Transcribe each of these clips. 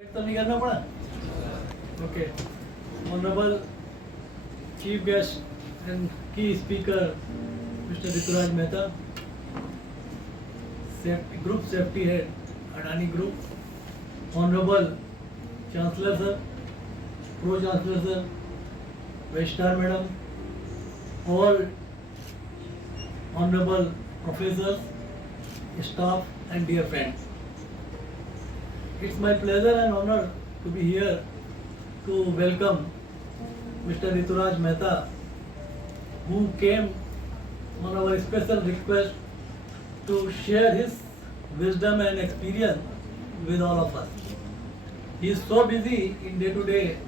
तो नहीं करना पड़ा. Okay. Honorable Chief Guest and key speaker, Mr. Rituraj Mehta, Group Safety Head, Adani Group, Honorable Chancellor Sir, Pro Chancellor Sir, Veshtar Madam, all Honorable Professors, staff and dear friends. It's my pleasure and honor to be here to welcome Mr. Rituraj Mehta, who came on our special request to share his wisdom and experience with all of us. He is so busy in day-to-day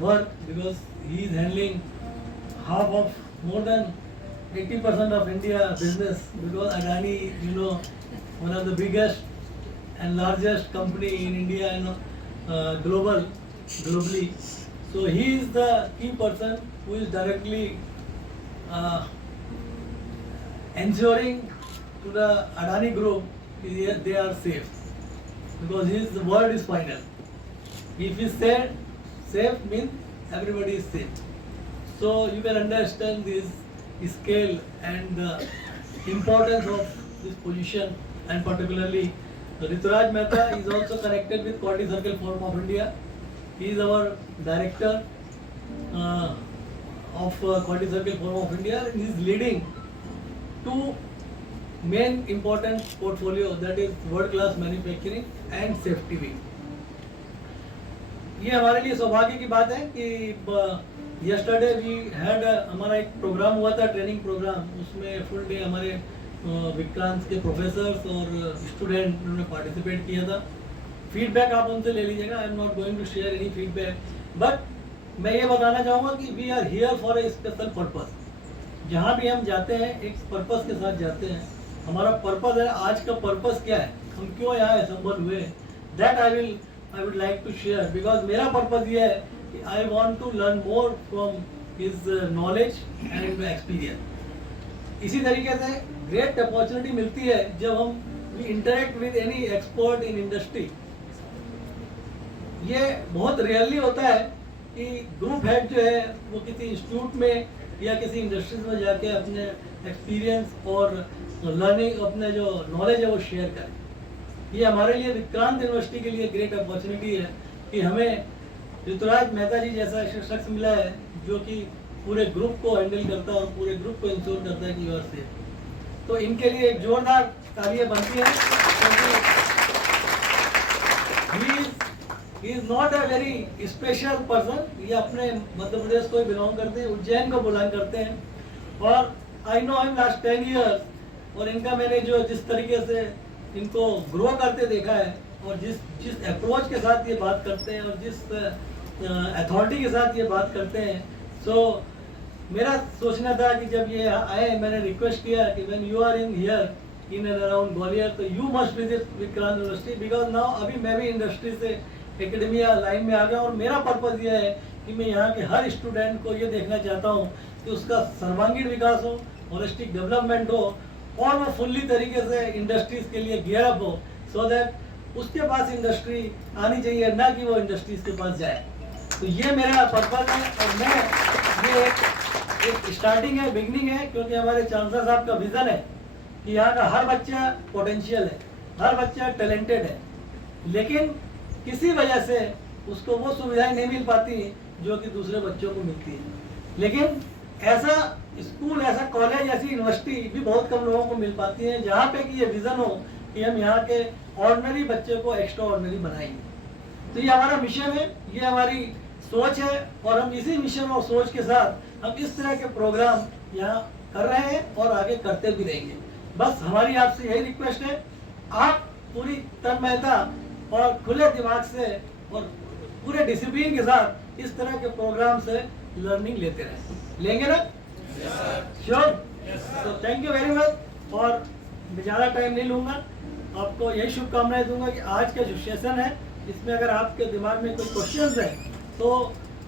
work because he is handling half of more than 80% of India business, because Adani, one of the biggest and largest company in India and globally. So he is the key person who is directly ensuring to the Adani Group they are safe, because his word is final. If he said safe means everybody is safe. So you can understand this scale and the importance of this position, and particularly Rituraj Mehta is also connected with Quality Circle Forum of India. He is our director of Quality Circle Forum of India, and he is leading two main important portfolio, that is world class manufacturing and safety wing. ये हमारे लिए सौभाग्य की बात है कि yesterday we had हमारा एक प्रोग्राम हुआ था, ट्रेनिंग प्रोग्राम. उसमें फुल डे हमारे विक्रांत के प्रोफेसर्स और स्टूडेंट उन्होंने पार्टिसिपेट किया था. फीडबैक आप उनसे ले लीजिएगा. I am not going to share any feedback, but मैं ये बताना चाहूँगा कि we are here for a special purpose. जहाँ भी हम जाते हैं एक पर्पस के साथ जाते हैं. हमारा पर्पस है, आज का पर्पस क्या है, हम क्यों यहाँ असेंबल हुए, that I would like to share. Because मेरा पर्पस ये है कि I want to learn more from his knowledge and experience. इसी तरीके से ग्रेट अपॉर्चुनिटी मिलती है जब हम interact with any expert in industry. ये बहुत रेयरली होता है कि ग्रुप हेड जो है वो किसी इंस्टीट्यूट में या किसी इंडस्ट्रीज में जाके अपने एक्सपीरियंस और लर्निंग, अपने जो नॉलेज है वो शेयर करें. ये हमारे लिए विक्रांत यूनिवर्सिटी के लिए ग्रेट अपॉर्चुनिटी है कि हमें ऋतुराज मेहता जी जैसा शख्स मिला है जो कि पूरे ग्रुप को हैंडल करता है और पूरे ग्रुप को इंश्योर करता है कि यू आर सेफ. तो इनके लिए एक जोरदार तालियां बनती है, क्योंकि he is not a very special person. ये अपने मध्य प्रदेश को बिलोंग करते हैं, उज्जैन को बिलोंग करते हैं. और I know him last 10 years, और इनका मैंने जो जिस तरीके से इनको ग्रो करते देखा है और जिस अप्रोच के साथ ये बात करते हैं और जिस अथॉरिटी के साथ ये बात करते हैं. सो मेरा सोचना था कि जब ये आए, मैंने रिक्वेस्ट किया कि when you are in here in and around Gwalior, तो you must visit Vikrant university. Because now अभी मैं भी इंडस्ट्री से एकेडमिया लाइन में आ गया और मेरा पर्पज़ ये है कि मैं यहाँ के हर स्टूडेंट को ये देखना चाहता हूँ कि उसका सर्वांगीण विकास हो, होलिस्टिक डेवलपमेंट हो और वो फुल्ली तरीके से इंडस्ट्रीज के लिए गियर अप हो, सो दैट उसके पास इंडस्ट्री आनी चाहिए, ना कि वो इंडस्ट्रीज के पास जाए. तो ये मेरा पर्पज़ है. और मैं ये एक स्टार्टिंग है, बिगनिंग है, क्योंकि हमारे चांसलर साहब का विजन है कि यहाँ का हर बच्चा पोटेंशियल है, हर बच्चा टैलेंटेड है, लेकिन किसी वजह से उसको वो सुविधाएं नहीं मिल पाती जो कि दूसरे बच्चों को मिलती है. लेकिन ऐसा स्कूल, ऐसा कॉलेज, ऐसी यूनिवर्सिटी भी बहुत कम लोगों को मिल पाती है जहाँ पे कि ये विजन हो कि हम यहाँ के ऑर्डिनरी बच्चे को एक्स्ट्रा ऑर्डिनरी बनाएंगे. तो ये हमारा मिशन है, ये हमारी सोच है, और हम इसी मिशन और सोच के साथ हम इस तरह के प्रोग्राम यहाँ कर रहे हैं और आगे करते भी रहेंगे. बस हमारी आपसे यही रिक्वेस्ट है, आप पूरी तन्मयता और खुले दिमाग से और पूरे डिसिप्लिन के साथ इस तरह के प्रोग्राम से लर्निंग लेते रहें. लेंगे ना? श्योर. तो थैंक यू वेरी मच. और ज़्यादा टाइम नहीं लूँगा, आपको यही शुभकामनाएं दूंगा कि आज का जो सेशन है इसमें अगर आपके दिमाग में कोई क्वेश्चंस हैं तो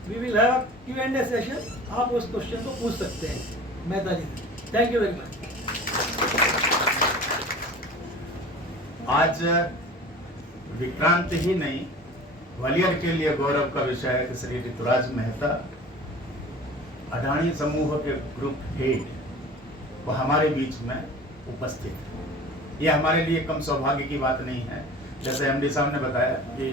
we will have a Q&A session. आप उस क्वेश्चन को पूछ सकते हैं मेहता जी से. Thank you very much. आज विक्रांत ही नहीं, ग्वालियर के लिए गौरव का विषय है कि श्री ऋतुराज मेहता अडानी समूह के ग्रुप हेड वो हमारे बीच में उपस्थित है। ये हमारे लिए कम सौभाग्य की बात नहीं है। जैसे एमडी साहब ने बताया कि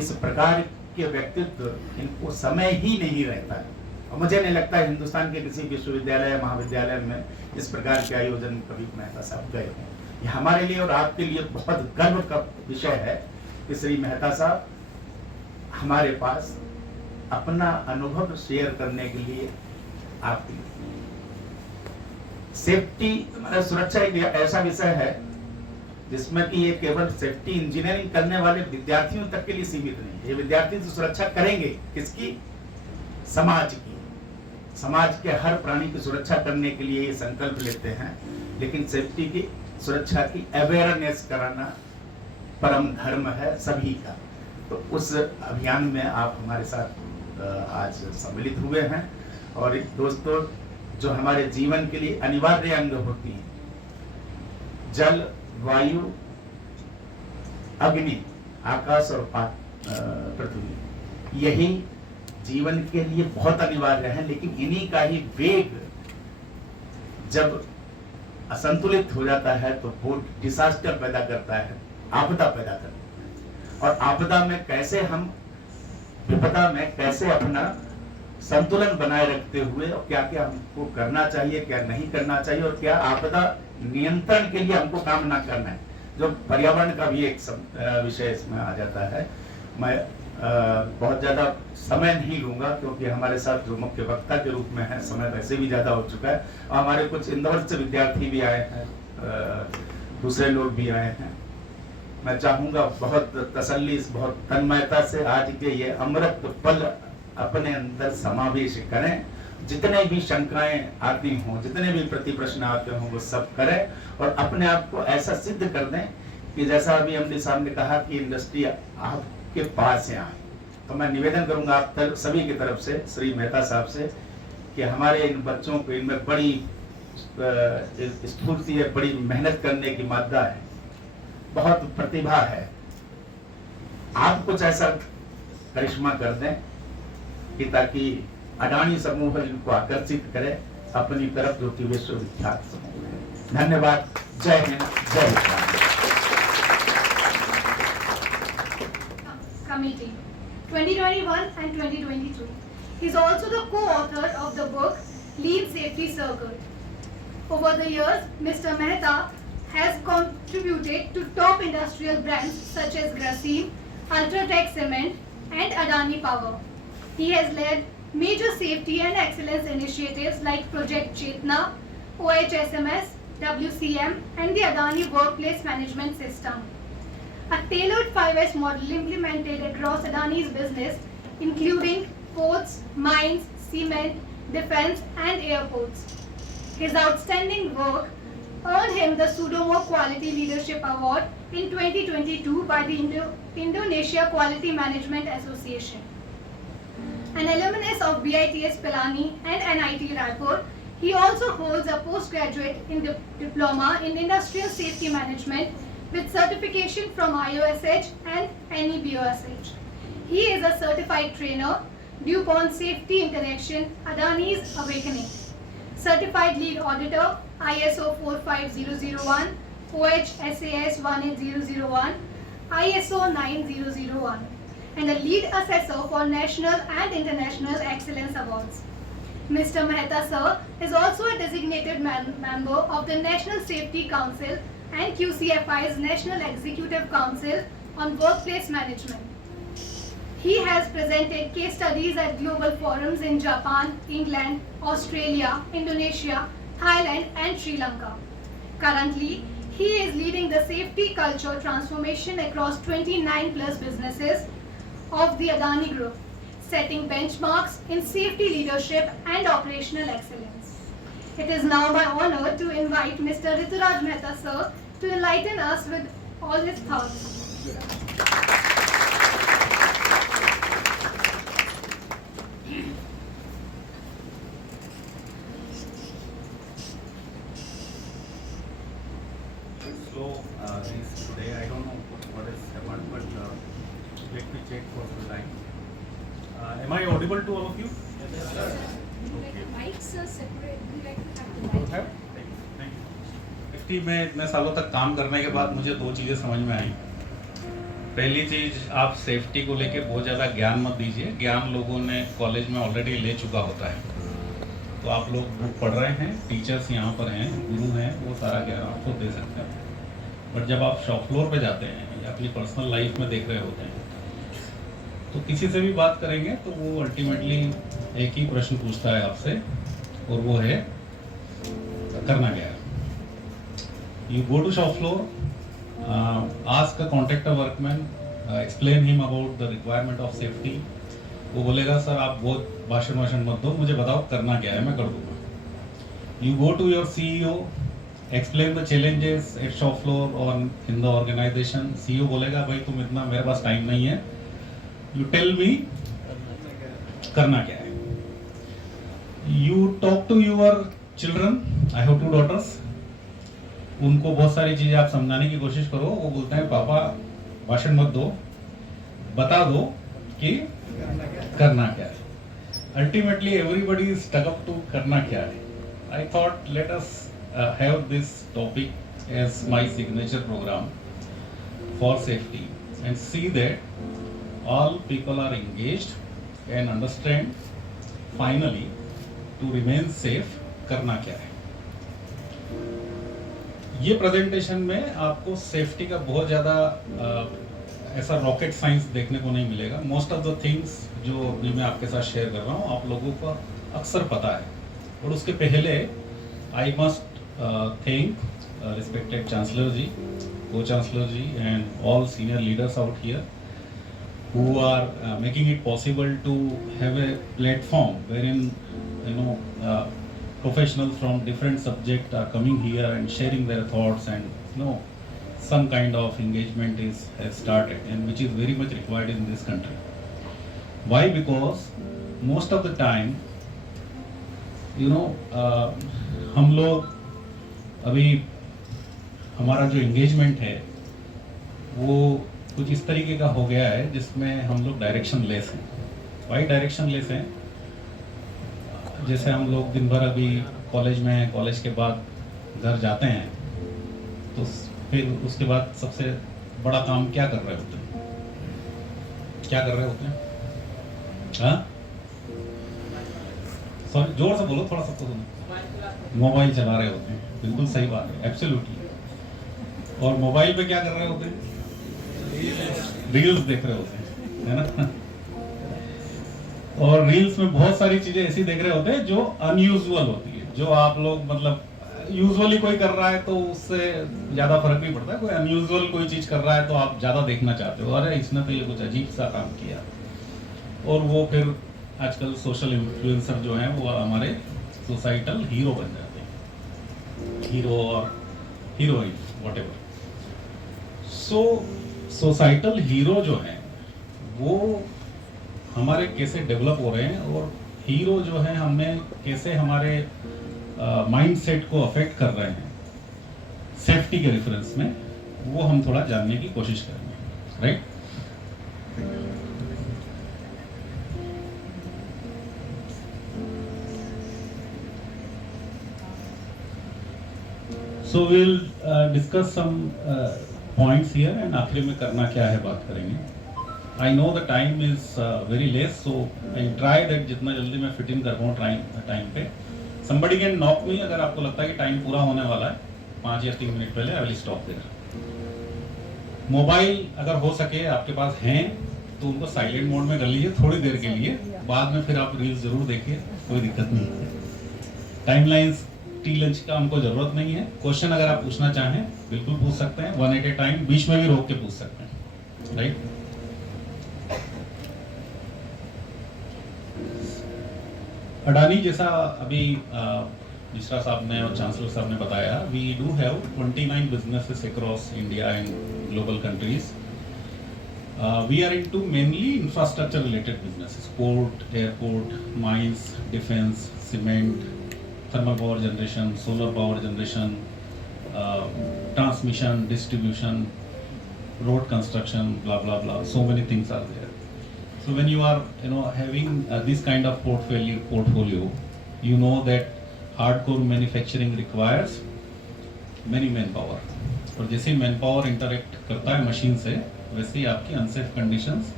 इस प्रकार के व्यक्तित्व इनको समय ही नहीं रहता है, और मुझे नहीं लगता हिंदुस्तान के किसी विश्वविद्यालय या महाविद्यालय में इस प्रकार के आयोजन कभी मेहता साहब गए हों। ये हमारे लिए और आपके लिए बहुत गर्व का विषय है कि श्री मेहता साहब हमारे पास अपना अनुभव शेयर करने के लिए आपके सेफ्टी सुरक्षा एक ऐसा विषय है जिसमें कि ये केवल सेफ्टी इंजीनियरिंग करने वाले विद्यार्थियों तक के लिए सीमित नहीं। ये विद्यार्थी तो सुरक्षा करेंगे किसकी? समाज की। समाज के हर प्राणी की सुरक्षा करने के लिए ये संकल्प लेते हैं, लेकिन सेफ्टी की सुरक्षा की अवेयरनेस कराना परम धर्म है सभी का। तो उस अभियान में आप हमारे साथ आज सम्मिलित हुए हैं। और दोस्तों, जो हमारे जीवन के लिए अनिवार्य अंग होती हैं, जल, वायु, अग्नि, आकाश और पृथ्वी, यही जीवन के लिए बहुत अनिवार्य है। लेकिन इन्हीं का ही वेग जब असंतुलित हो जाता है तो वो डिजास्टर पैदा करता है, आपदा पैदा करता है। और आपदा में कैसे हम, विपदा में कैसे अपना संतुलन बनाए रखते हुए और क्या क्या हमको करना चाहिए, क्या नहीं करना चाहिए, और क्या आपदा नियंत्रण के लिए हमको काम ना करना है, जो पर्यावरण का भी एक विषय इसमें आ जाता है। मैं बहुत ज्यादा समय नहीं लूंगा क्योंकि हमारे साथ जो मुख्य वक्ता के रूप में है समय वैसे भी ज्यादा हो चुका है, और हमारे कुछ इंदौर से विद्यार्थी भी आए हैं, दूसरे लोग भी आए हैं। मैं चाहूंगा बहुत तसल्ली, बहुत तन्मयता से आज के ये अमृत पल अपने अंदर समावेश करें। जितने भी शंकाएं आती हों, जितने भी प्रति प्रश्न आते हों, वो सब करें और अपने आप को ऐसा सिद्ध कर दें कि जैसा अभी एमडी साहब ने कहा कि इंडस्ट्री आपके पास है। तो मैं निवेदन करूंगा आप सभी की तरफ से श्री मेहता साहब से कि हमारे इन बच्चों को, इनमें बड़ी स्फूर्ति है, बड़ी मेहनत करने की मात्रा है, बहुत प्रतिभा है। आप कुछ ऐसा करिश्मा कर दें कि ताकि अडानी समूह इनको आकर्षित करे अपनी तरफ, जो कि विश्वविख्यात समूह है। धन्यवाद। जय हिंद, जय Hind. Committee 2021 and 2022. He is also the co-author of the book Lean Safety Circle. Over the years, Mr. Mehta has contributed to top industrial brands such as Grasim, Ultratech Cement and Adani Power. He has led major safety and excellence initiatives like Project Chetna, OHSMS, WCM and the Adani Workplace Management System. A tailored 5S model implemented across Adani's business, including ports, mines, cement, defense and airports. His outstanding work earned him the Sudomo Quality Leadership Award in 2022 by the Indonesia Quality Management Association. An alumnus of BITS Pilani and NIT Raipur, he also holds a postgraduate diploma in Industrial Safety Management with certification from IOSH and NEBOSH. He is a certified trainer, DuPont Safety Interaction, Adani's Awakening, certified lead auditor, ISO 45001, OHSAS 18001, ISO 9001, and a lead assessor for national and international excellence awards. Mr. Mehta sir is also a designated member of the National Safety Council and QCFI's National Executive Council on Workplace Management. He has presented case studies at global forums in Japan, England, Australia, Indonesia, Thailand and Sri Lanka. Currently, he is leading the safety culture transformation across 29 plus businesses of the Adani Group, setting benchmarks in safety leadership and operational excellence. It is now my honor to invite Mr. Rituraj Mehta sir to enlighten us with all his thoughts. So today I don't know what has happened, but check for the line. Am I audible to all of you? Would you like the mics separate? Would you like to have the Don't mic? have? Thank you. Actually मैं इतने सालों तक काम करने के बाद मुझे दो चीज़ें समझ में आई। पहली चीज़, आप सेफ्टी को लेके बहुत ज़्यादा ज्ञान मत दीजिए। ज्ञान लोगों ने कॉलेज में ऑलरेडी ले चुका होता है। तो आप लोग बुक पढ़ रहे हैं, टीचर्स यहाँ पर हैं, गुरु हैं, वो सारा ज्ञान आपको दे सकते हैं। बट जब आप शॉप फ्लोर पे जाते हैं या अपनी पर्सनल लाइफ में देख रहे होते हैं, तो किसी से भी बात करेंगे तो वो अल्टीमेटली एक ही प्रश्न पूछता है आपसे, और वो है करना क्या है। You go to shop floor, ask a contractor workman, explain him about the requirement of safety. वो बोलेगा सर आप बहुत भाषण मत दो, मुझे बताओ करना क्या है, मैं कर दूंगा। You go to your CEO, explain the challenges at shop floor और इन द ऑर्गेनाइजेशन। CEO बोलेगा भाई तुम इतना, मेरे पास टाइम नहीं है, यू टेल मी करना क्या है। You talk to your children, I have 2 daughters, उनको बहुत सारी चीजें आप समझाने की कोशिश करो, वो बोलते हैं पापा भाषण मत दो, बता दो कि करना क्या है। Ultimately everybody is stuck up to करना क्या है। I thought let us have this topic as my signature program for safety and see that all people are engaged and understand finally to remain safe करना क्या है। ये presentation में आपको safety का बहुत ज़्यादा ऐसा रॉकेट साइंस देखने को नहीं मिलेगा। मोस्ट ऑफ द थिंग्स जो अभी मैं आपके साथ शेयर कर रहा हूँ आप लोगों को अक्सर पता है। और उसके पहले I must thank respected chancellor ji, को chancellor ji and all senior leaders out here who are making it possible to have a platform wherein professionals from different subjects are coming here and sharing their thoughts, and some kind of engagement has started, and which is very much required in this country. Why? Because most of the time हम लोग अभी हमारा जो engagement है वो कुछ इस तरीके का हो गया है जिसमें हम लोग डायरेक्शन लेस हैं। वाई डायरेक्शन लेस हैं? जैसे हम लोग दिन भर अभी कॉलेज में हैं, कॉलेज के बाद घर जाते हैं, तो फिर उसके बाद सबसे बड़ा काम क्या कर रहे होते हैं? क्या कर रहे होते हैं? हाँ, सॉरी जोर से बोलो, थोड़ा सबको सुनो। मोबाइल चला रहे होते हैं, बिल्कुल सही बात है, एब्सोल्युटली। और मोबाइल पे क्या कर रहे होते हैं? रील्स देख रहे होते हैं, है ना। और रील्स में बहुत सारी चीजें ऐसी देख रहे होते हैं जो अनयूजुअल होती है, जो आप लोग मतलब यूजुअली कोई कर रहा है तो उससे ज्यादा फर्क नहीं पड़ता है। कोई अनयूजुअल कोई चीज कर रहा है तो आप ज्यादा देखना चाहते हो, अरे इसने तो ये कुछ अजीब सा काम किया। और वो फिर आजकल सोशल इन्फ्लुएंसर जो हैं वो हमारे सोसाइटल हीरो बन जाते हैं, हीरो और हीरोइन व्हाटएवर। सो सोसाइटल हीरो जो हैं वो हमारे कैसे डेवलप हो रहे हैं, और हीरो जो है हमने कैसे हमारे माइंडसेट को अफेक्ट कर रहे हैं सेफ्टी के रेफरेंस में, वो हम थोड़ा जानने की कोशिश करेंगे, right. So will discuss some points here and आखिर में करना क्या है बात करेंगे। I know the time is very less, so I try that जितना जल्दी मैं फिट इन कर पाऊँ टाइम पे। समबडी कैन नॉक मी अगर आपको लगता है कि टाइम पूरा होने वाला है 5 या 3 मिनट पहले, I will stop there. Mobile अगर हो सके आपके पास हैं तो उनको साइलेंट मोड में कर लीजिए थोड़ी देर के लिए, बाद में फिर आप रील्स जरूर देखिए, कोई दिक्कत नहीं है। टाइमलाइंस टी लंच का हमको जरूरत नहीं है। क्वेश्चन अगर आप पूछना चाहें बिल्कुल पूछ सकते हैं, 1 at a टाइम, बीच में भी रोक के पूछ सकते हैं, राइट। अडानी जैसा अभी मिश्रा साहब ने और चांसलर साहब ने बताया, we do have 29 businesses across India and global countries. We are into mainly infrastructure related businesses, port, airport, mines, defence, cement, thermal power generation, solar power generation, transmission, distribution, road construction, blah blah blah. So many things are there. So when you are having this kind of portfolio, you know that hardcore manufacturing requires many manpower. और जैसे man power interact करता है machine से, वैसे ही आपकी unsafe conditions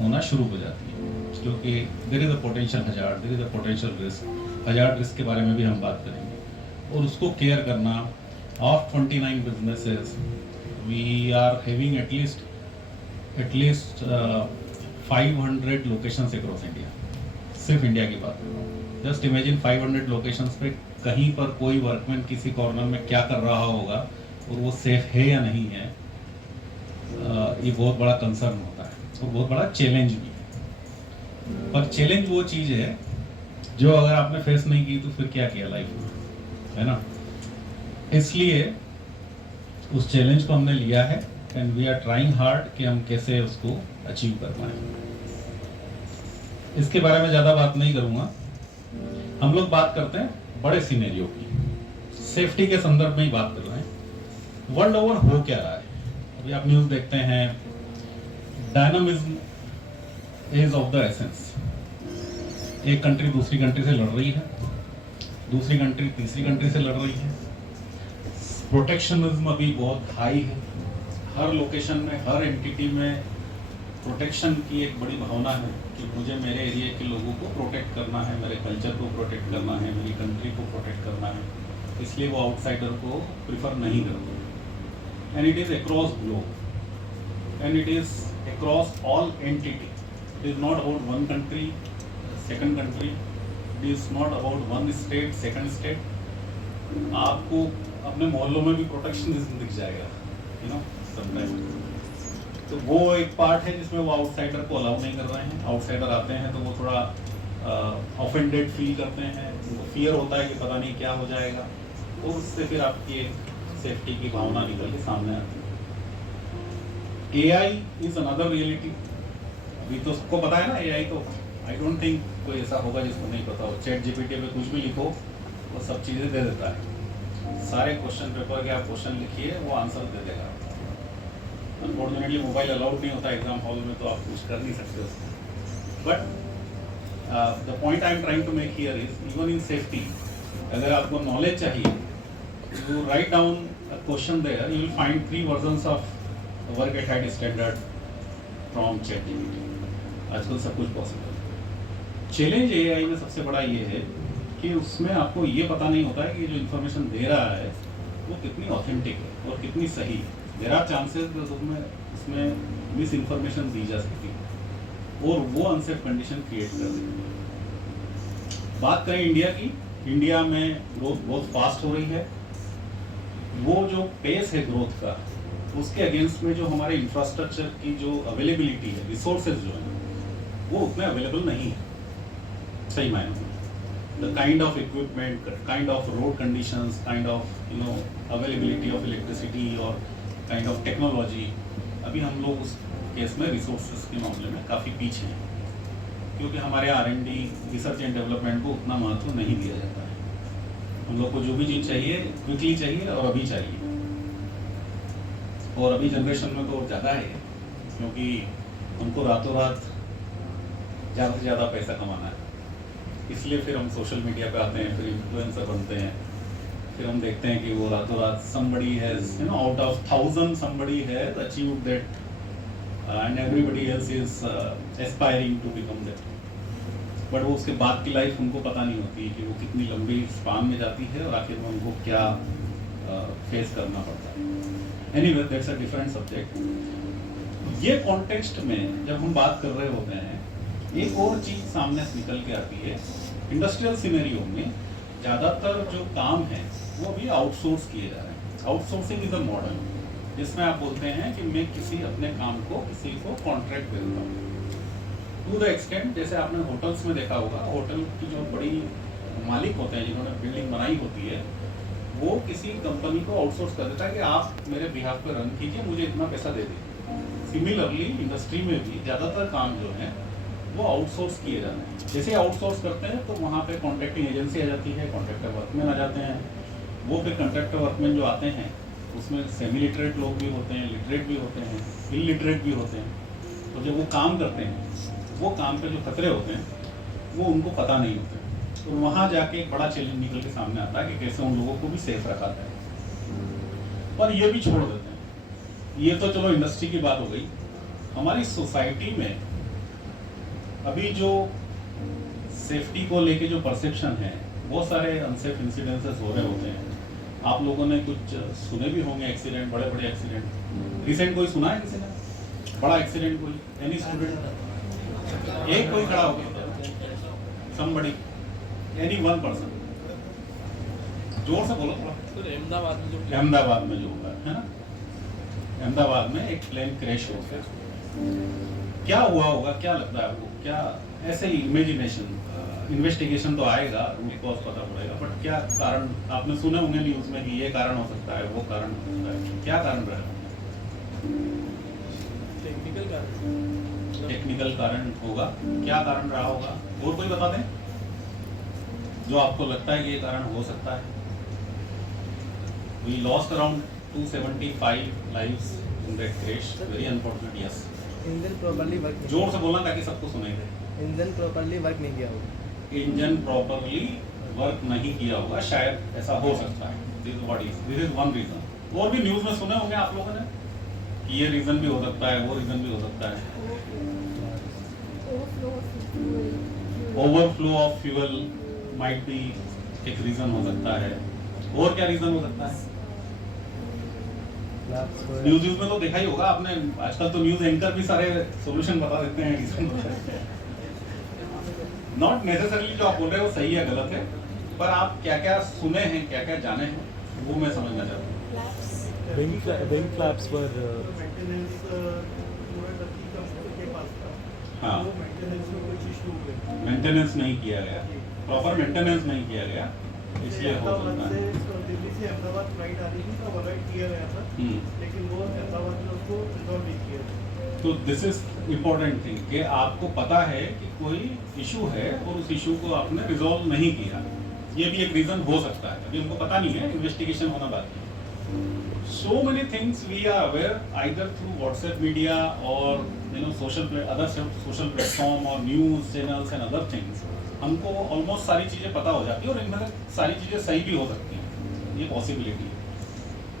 होना शुरू हो जाती है, क्योंकि there is a potential hazard, there is a potential risk. Hazard risk के बारे में भी हम बात करेंगे। और उसको केयर करना, of 29 businesses we are having at least 500 locations across India. सिर्फ इंडिया की बात करूँ, जस्ट इमेजिन 500 लोकेशंस पे कहीं पर कोई वर्कमैन किसी कॉर्नर में क्या कर रहा होगा और वो सेफ है या नहीं है, ये बहुत बड़ा कंसर्न होता है और बहुत बड़ा चैलेंज भी है। पर चैलेंज वो चीज़ है जो अगर आपने फेस नहीं की तो फिर क्या किया लाइफ में, है ना। इसलिए उस चैलेंज को हमने लिया है and we are trying hard कि हम कैसे उसको अचीव कर पाए। इसके बारे में ज़्यादा बात नहीं करूँगा। हम लोग बात करते हैं बड़े सिनेरियो की, सेफ्टी के संदर्भ में ही बात कर रहे हैं। वर्ल्ड ओवर हो क्या रहा है, अभी आप न्यूज़ देखते हैं, dynamism is of the essence. एक कंट्री दूसरी कंट्री से लड़ रही है, दूसरी कंट्री तीसरी कंट्री से लड़ रही है। प्रोटेक्शनिज्म अभी बहुत हाई है, हर लोकेशन में, हर एंटिटी में प्रोटेक्शन की एक बड़ी भावना है कि मुझे मेरे एरिया के लोगों को प्रोटेक्ट करना है, मेरे कल्चर को प्रोटेक्ट करना है, मेरी कंट्री को प्रोटेक्ट करना है, इसलिए वो आउटसाइडर को प्रिफर नहीं करते। And it is across globe and it is across all entity. It is not about one country second country, it is not about one state second state. आपको अपने मोहल्लों में भी प्रोटेक्शनिज्म दिख जाएगा, यू नो, समटाइम। तो वो एक पार्ट है जिसमें वो आउटसाइडर को अलाउ नहीं कर रहे हैं। आउटसाइडर आते हैं तो वो थोड़ा ऑफेंडेड फील करते हैं, उनको फियर होता है कि पता नहीं क्या हो जाएगा, और उससे फिर आपकी एक सेफ्टी की भावना निकल के सामने आती है। AI is another reality. अभी तो सबको पता है ना एआई, तो आई डोंट थिंक कोई ऐसा होगा जिसको नहीं पता हो। चैट जीपीटी पे कुछ भी लिखो वो सब चीज़ें दे देता है। सारे क्वेश्चन पेपर के आप क्वेश्चन लिखिए, वो आंसर दे देगा। अनफॉर्चुनेटली मोबाइल अलाउड नहीं होता एग्जाम हॉल में, तो आप कुछ कर नहीं सकते उसको। But the point I am trying to make here is, even in safety, अगर आपको नॉलेज चाहिए, you write down a question there, you will find 3 versions of work at height standard from chat GPT. आजकल सब कुछ possible. Challenge AI में सबसे बड़ा ये है कि उसमें आपको ये पता नहीं होता है कि जो इन्फॉर्मेशन दे रहा है वो कितनी ऑथेंटिक है और कितनी सही है। देयर आर चांसेस उसमें मिस इन्फॉर्मेशन दी जा सकती है और वो अनसेफ कंडीशन क्रिएट कर देती है। बात करें इंडिया की, इंडिया में ग्रोथ बहुत फास्ट हो रही है। वो जो पेस है ग्रोथ का, उसके अगेंस्ट में जो हमारे इंफ्रास्ट्रक्चर की जो अवेलेबिलिटी है, रिसोर्सेज जो है, वो उतने अवेलेबल नहीं है सही मायनों में। The kind of equipment, kind of road conditions, kind of availability of electricity or kind of technology, अभी हम लोग उस केस में रिसोर्सेज के मामले में काफ़ी पीछे हैं, क्योंकि हमारे R&D, रिसर्च एंड डेवलपमेंट को उतना महत्व नहीं दिया जाता है। हम लोग को जो भी चीज़ चाहिए क्विकली चाहिए और अभी चाहिए, और अभी जनरेशन में तो ज़्यादा है, क्योंकि उनको रातों रात ज़्यादा से ज़्यादा पैसा कमाना है। इसलिए फिर हम सोशल मीडिया पे आते हैं, फिर इन्फ्लुएंसर बनते हैं, फिर हम देखते हैं कि वो रातों रात somebody has, out of 1000 somebody has achieved that, and everybody else is aspiring to become that. But वो उसके बाद की लाइफ उनको पता नहीं होती कि वो कितनी लंबी स्पान में जाती है और आखिर में उनको क्या फेस करना पड़ता है। Anyway, that's a different subject. ये कॉन्टेक्स्ट में जब हम बात कर रहे होते हैं, एक और चीज सामने से निकल के आती है। इंडस्ट्रियल सिनेरियो में ज़्यादातर जो काम है वो अभी आउटसोर्स किए जा रहे हैं। आउटसोर्सिंग इज अ मॉडल जिसमें आप बोलते हैं कि मैं किसी अपने काम को किसी को कॉन्ट्रैक्ट दे देता हूँ। टू द एक्सटेंट, जैसे आपने होटल्स में देखा होगा, होटल की जो बड़ी मालिक होते हैं जिन्होंने बिल्डिंग बनाई होती है, वो किसी कंपनी को आउटसोर्स कर देता है कि आप मेरे बिहाफ पर रन कीजिए, मुझे इतना पैसा दे दीजिए। सिमिलरली इंडस्ट्री में भी ज़्यादातर काम जो है वो आउटसोर्स किए जाते हैं। जैसे आउटसोर्स करते हैं तो वहाँ पे कॉन्ट्रैक्टिंग एजेंसी आ जाती है, कॉन्ट्रैक्टर वर्कमैन आ जाते हैं। वो फिर कॉन्ट्रैक्टर वर्कमैन जो आते हैं उसमें सेमी लिटरेट लोग भी होते हैं, लिटरेट भी होते हैं, इलिटरेट भी होते हैं। तो जब वो काम करते हैं वो काम पे जो खतरे होते हैं वो उनको पता नहीं होते, तो वहाँ जाके एक बड़ा चैलेंज निकल के सामने आता है कि कैसे उन लोगों को भी सेफ रखा जाए। पर ये भी छोड़ देते हैं। ये तो चलो इंडस्ट्री की बात हो गई। हमारी सोसाइटी में अभी जो सेफ्टी को लेके जो परसेप्शन है, बहुत सारे अनसेफ इंसिडेंसेस हो रहे होते हैं। आप लोगों ने कुछ सुने भी होंगे एक्सीडेंट, बड़े बड़े एक्सीडेंट। रिसेंट कोई सुना है किसी ने बड़ा एक्सीडेंट? कोई एनी स्टूडेंट? एक कोई खड़ा हो गया, somebody, any one person, जोर से बोलो थोड़ा। अहमदाबाद में जो हुआ है ना, अहमदाबाद में एक प्लेन क्रैश हो गया। क्या हुआ होगा, क्या लगता है आपको? क्या ऐसे ही इमेजिनेशन, इन्वेस्टिगेशन तो आएगा, रूट कॉज पता पड़ेगा, बट क्या कारण? आपने सुने होंगे न्यूज में कि ये कारण हो सकता है, वो कारण हो सकता है। क्या कारण रहा? टेक्निकल कारण होगा। क्या कारण रहा होगा? और कोई बता दें जो आपको लगता है कि ये कारण हो सकता है। We lost around 275 lives in that crash. Very unfortunate. Yes. Engine properly work जोर से बोलना ताकि सबको सुनेंगे। इंजन प्रॉपर्ली वर्क नहीं किया होगा। इंजन प्रॉपर्ली वर्क नहीं किया होगा, शायद ऐसा हो सकता है। This is one reason. और भी न्यूज में सुने होंगे आप लोगों ने कि ये रीजन भी हो सकता है, वो रीजन भी हो सकता है। Overflow of fuel might be एक रीजन हो सकता है। और क्या रीजन हो सकता है? न्यूज में तो देखा ही होगा आपने, आजकल तो न्यूज एंकर भी सारे सॉल्यूशन बता देते हैं, रीजन। नॉट नेसेसरली जो आप बोल रहे हो सही है गलत है, पर आप क्या क्या सुने हैं, क्या क्या जाने हैं, वो मैं समझना चाहता हूँ। Wing flaps were हाँ, मेंटेनेंस नहीं किया गया, प्रॉपर मेंटेनेंस नहीं किया गया, इसलिए हो सकता है। दिल्ली से अहमदाबाद फ्लाइट आ रही थी, तो अवॉइड किया गया था, लेकिन वो अहमदाबाद में उसको रिजॉल्व नहीं किया। तो दिस इज इम्पोर्टेंट थिंग कि आपको पता है कि कोई इशू है और उस इशू को आपने रिजॉल्व नहीं किया। ये भी एक रीजन हो सकता है, अभी हमको पता नहीं है, इन्वेस्टिगेशन होना बाकी है। So many things we are aware either through WhatsApp media or other social platform or news channels and other things. हमको ऑलमोस्ट सारी चीजें पता हो जाती है और इनमें सारी चीजें सही भी हो सकती हैं, ये पॉसिबिलिटी है।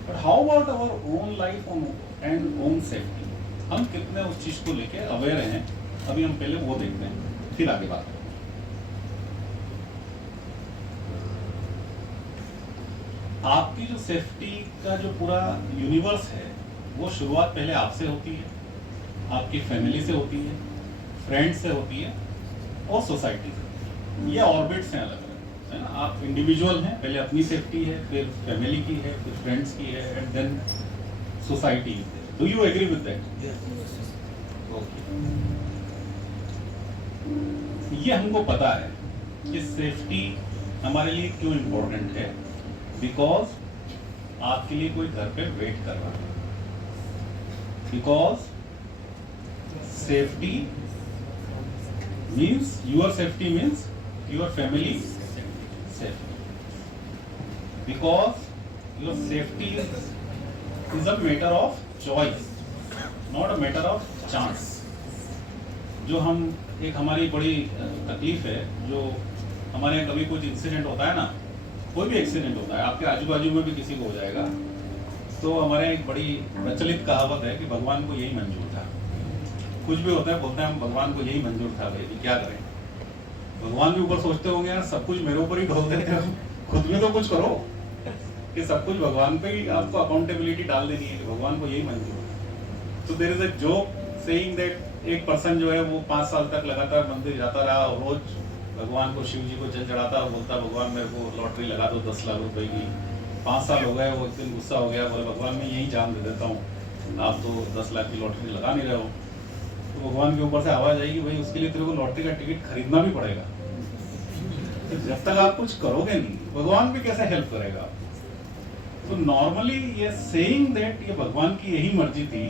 But how about our own life and own safety? हम कितने उस चीज को लेके अवेयर हैं? अभी हम पहले वो देखते हैं, फिर आगे बात करें। आपकी जो सेफ्टी का जो पूरा यूनिवर्स है, वो शुरुआत पहले आपसे होती है, आपकी फैमिली से होती है, फ्रेंड्स से होती है और सोसाइटी से। ये ऑर्बिट्स हैं अलग अलग, है ना। आप इंडिविजुअल हैं, पहले अपनी सेफ्टी है, फिर फैमिली की है, फिर फ्रेंड्स की है, and then society. Do you agree with that? Okay. ये हमको पता है कि सेफ्टी हमारे लिए क्यों इम्पोर्टेंट है। बिकॉज आपके लिए कोई घर पे वेट कर रहा है। Because safety means your safety means your family safety. Because your safety is a matter of choice, not a matter of chance. जो हम एक हमारी बड़ी तकलीफ है, जो हमारे यहाँ कभी कुछ इंसिडेंट होता है ना, कोई भी एक्सीडेंट होता है, आपके आजू बाजू में भी किसी को हो जाएगा, तो हमारे एक बड़ी प्रचलित कहावत है कि भगवान को यही मंजूर था। कुछ भी होता है बोलते हैं हम भगवान को यही मंजूर था, भाई क्या करें। भगवान भी ऊपर सोचते होंगे यार सब कुछ मेरे ऊपर ही ढोल देते हो, खुद भी तो कुछ करो। कि सब कुछ भगवान पे ही आपको अकाउंटेबिलिटी डाल देनी है कि भगवान को यही मंजूर है। तो there is a joke saying that एक पर्सन जो है वो 5 साल तक लगातार मंदिर जाता रहा और रोज भगवान को, शिव जी को जल चढ़ाता और बोलता भगवान मेरे को लॉटरी लगा दो 10 लाख रुपए की। 5 साल हो गए, वो एक दिन गुस्सा हो गया, बोले भगवान मैं यही जान दे देता हूँ, आप तो 10 लाख की लॉटरी लगा नहीं रहे हो। तो भगवान के ऊपर से आवाज आएगी भाई उसके लिए तेरे को लॉटरी का टिकट खरीदना भी पड़ेगा। तो जब तक आप कुछ करोगे नहीं, भगवान भी कैसे हेल्प करेगा। तो नॉर्मली ये सेइंग दैट ये भगवान की यही मर्जी थी,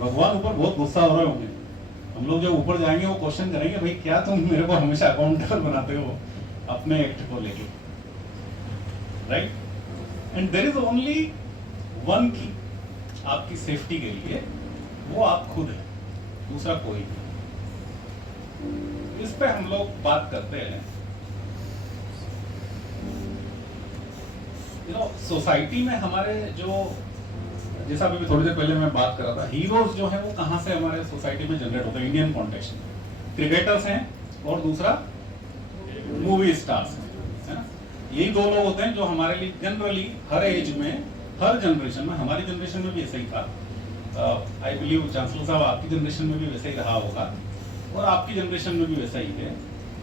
भगवान ऊपर बहुत गुस्सा हो रहे होंगे। हम लोग जब ऊपर जाएंगे वो क्वेश्चन करेंगे भाई क्या तुम मेरे को हमेशा अकाउंटेबल बनाते हो अपने एक्ट को लेके, right. And there is only one की आपकी सेफ्टी के लिए, वो आप खुद है, दूसरा कोई नहीं। इस पे हम लोग बात करते हैं। सोसाइटी में हमारे जो, जैसा अभी थोड़ी देर पहले मैं बात कर रहा था, हीरोज जो है वो कहाँ से हमारे सोसाइटी में जनरेट होते हैं? इंडियन कॉन्टेक्स्ट में क्रिकेटर्स हैं और दूसरा मूवी स्टार्स हैं, है ना? यही दो लोग होते हैं जो हमारे लिए जनरली हर एज में, हर जनरेशन में, हमारी जनरेशन में भी ऐसा ही था, आई बिलीव चांसलर साहब आपकी जनरेशन में भी वैसा ही रहा होगा और आपकी जनरेशन में भी वैसा ही है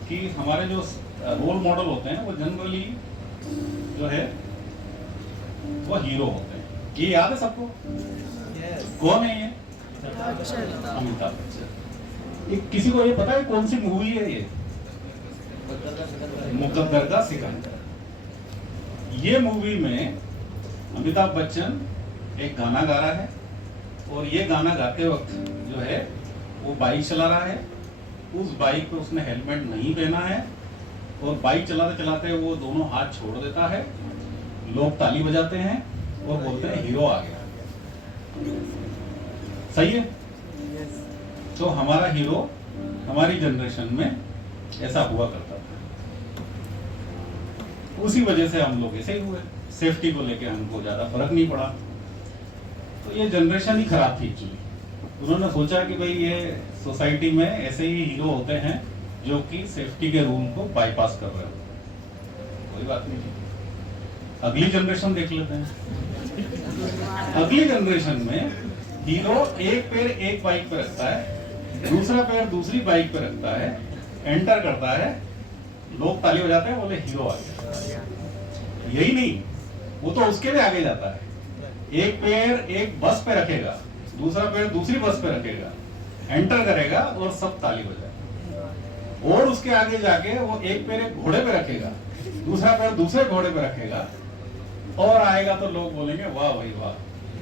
कि हमारे जो रोल मॉडल होते हैं वो जनरली जो है वो हीरो होते हैं। ये याद है सबको? कौन है ये? अमिताभ बच्चन। किसी को ये पता है कौन सी मूवी है ये? मुकद्दर का सिकंदर। ये मूवी में अमिताभ बच्चन एक गाना गा रहा है और ये गाना गाते वक्त जो है वो बाइक चला रहा है। उस बाइक पे उसने हेलमेट नहीं पहना है और बाइक चलाते चलाते वो दोनों हाथ छोड़ देता है, लोग ताली बजाते हैं और बोलते हैं हीरो आ गया। सही है? तो हमारा हीरो हमारी जनरेशन में ऐसा हुआ करता था, उसी वजह से हम लोग ऐसे ही हुए। सेफ्टी को लेके हमको ज्यादा फर्क नहीं पड़ा, तो ये जनरेशन ही खराब थी एक्चुअली। उन्होंने सोचा कि भाई ये सोसाइटी में ऐसे ही हीरो होते हैं जो कि सेफ्टी के रूल को बाईपास कर रहे हो। कोई बात नहीं, अगली जनरेशन देख लेते हैं। अगली जनरेशन में हीरो एक पैर एक बाइक पे रखता है, दूसरा पैर दूसरी बाइक पे रखता है, एंटर करता है, लोग ताली बजाते हैं, बोले हीरो आ गया। यही नहीं, वो तो उसके भी आगे जाता है, एक पैर एक बस पे रखेगा, दूसरा पैर दूसरी बस पे रखेगा, एंटर करेगा और सब ताली बजाएगा। और उसके आगे जाके वो एक पैर एक घोड़े पे रखेगा, दूसरा पैर दूसरे घोड़े पे रखेगा और आएगा तो लोग बोलेंगे वाह भाई वाह,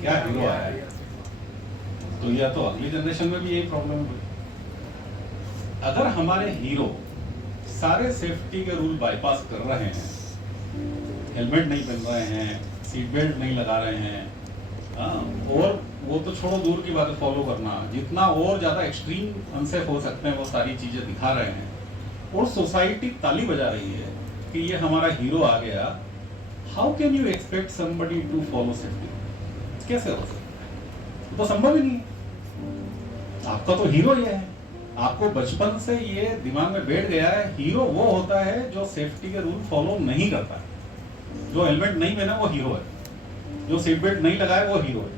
क्या हीरो आया है। तो या तो अगली जनरेशन में भी यही प्रॉब्लम है। अगर हमारे हीरो सारे सेफ्टी के रूल बाईपास कर रहे हैं, हेलमेट नहीं पहन रहे हैं, सीट बेल्ट नहीं लगा रहे हैं, और वो तो छोड़ो दूर की बात है, फॉलो करना जितना और ज्यादा एक्सट्रीम अनसेफ हो सकते हैं वो सारी चीजें दिखा रहे हैं और सोसाइटी ताली बजा रही है कि ये हमारा हीरो आ गया, how can you expect somebody to follow safety? कैसे हो सकता है? तो संभव ही नहीं। आपका तो हीरो ये है, आपको बचपन से ये दिमाग में बैठ गया है, हीरो वो होता है जो सेफ्टी के रूल फॉलो नहीं करता है। जो हेलमेट नहीं पहना वो हीरो है, जो सीट बेल्ट नहीं लगाए वो हीरो है।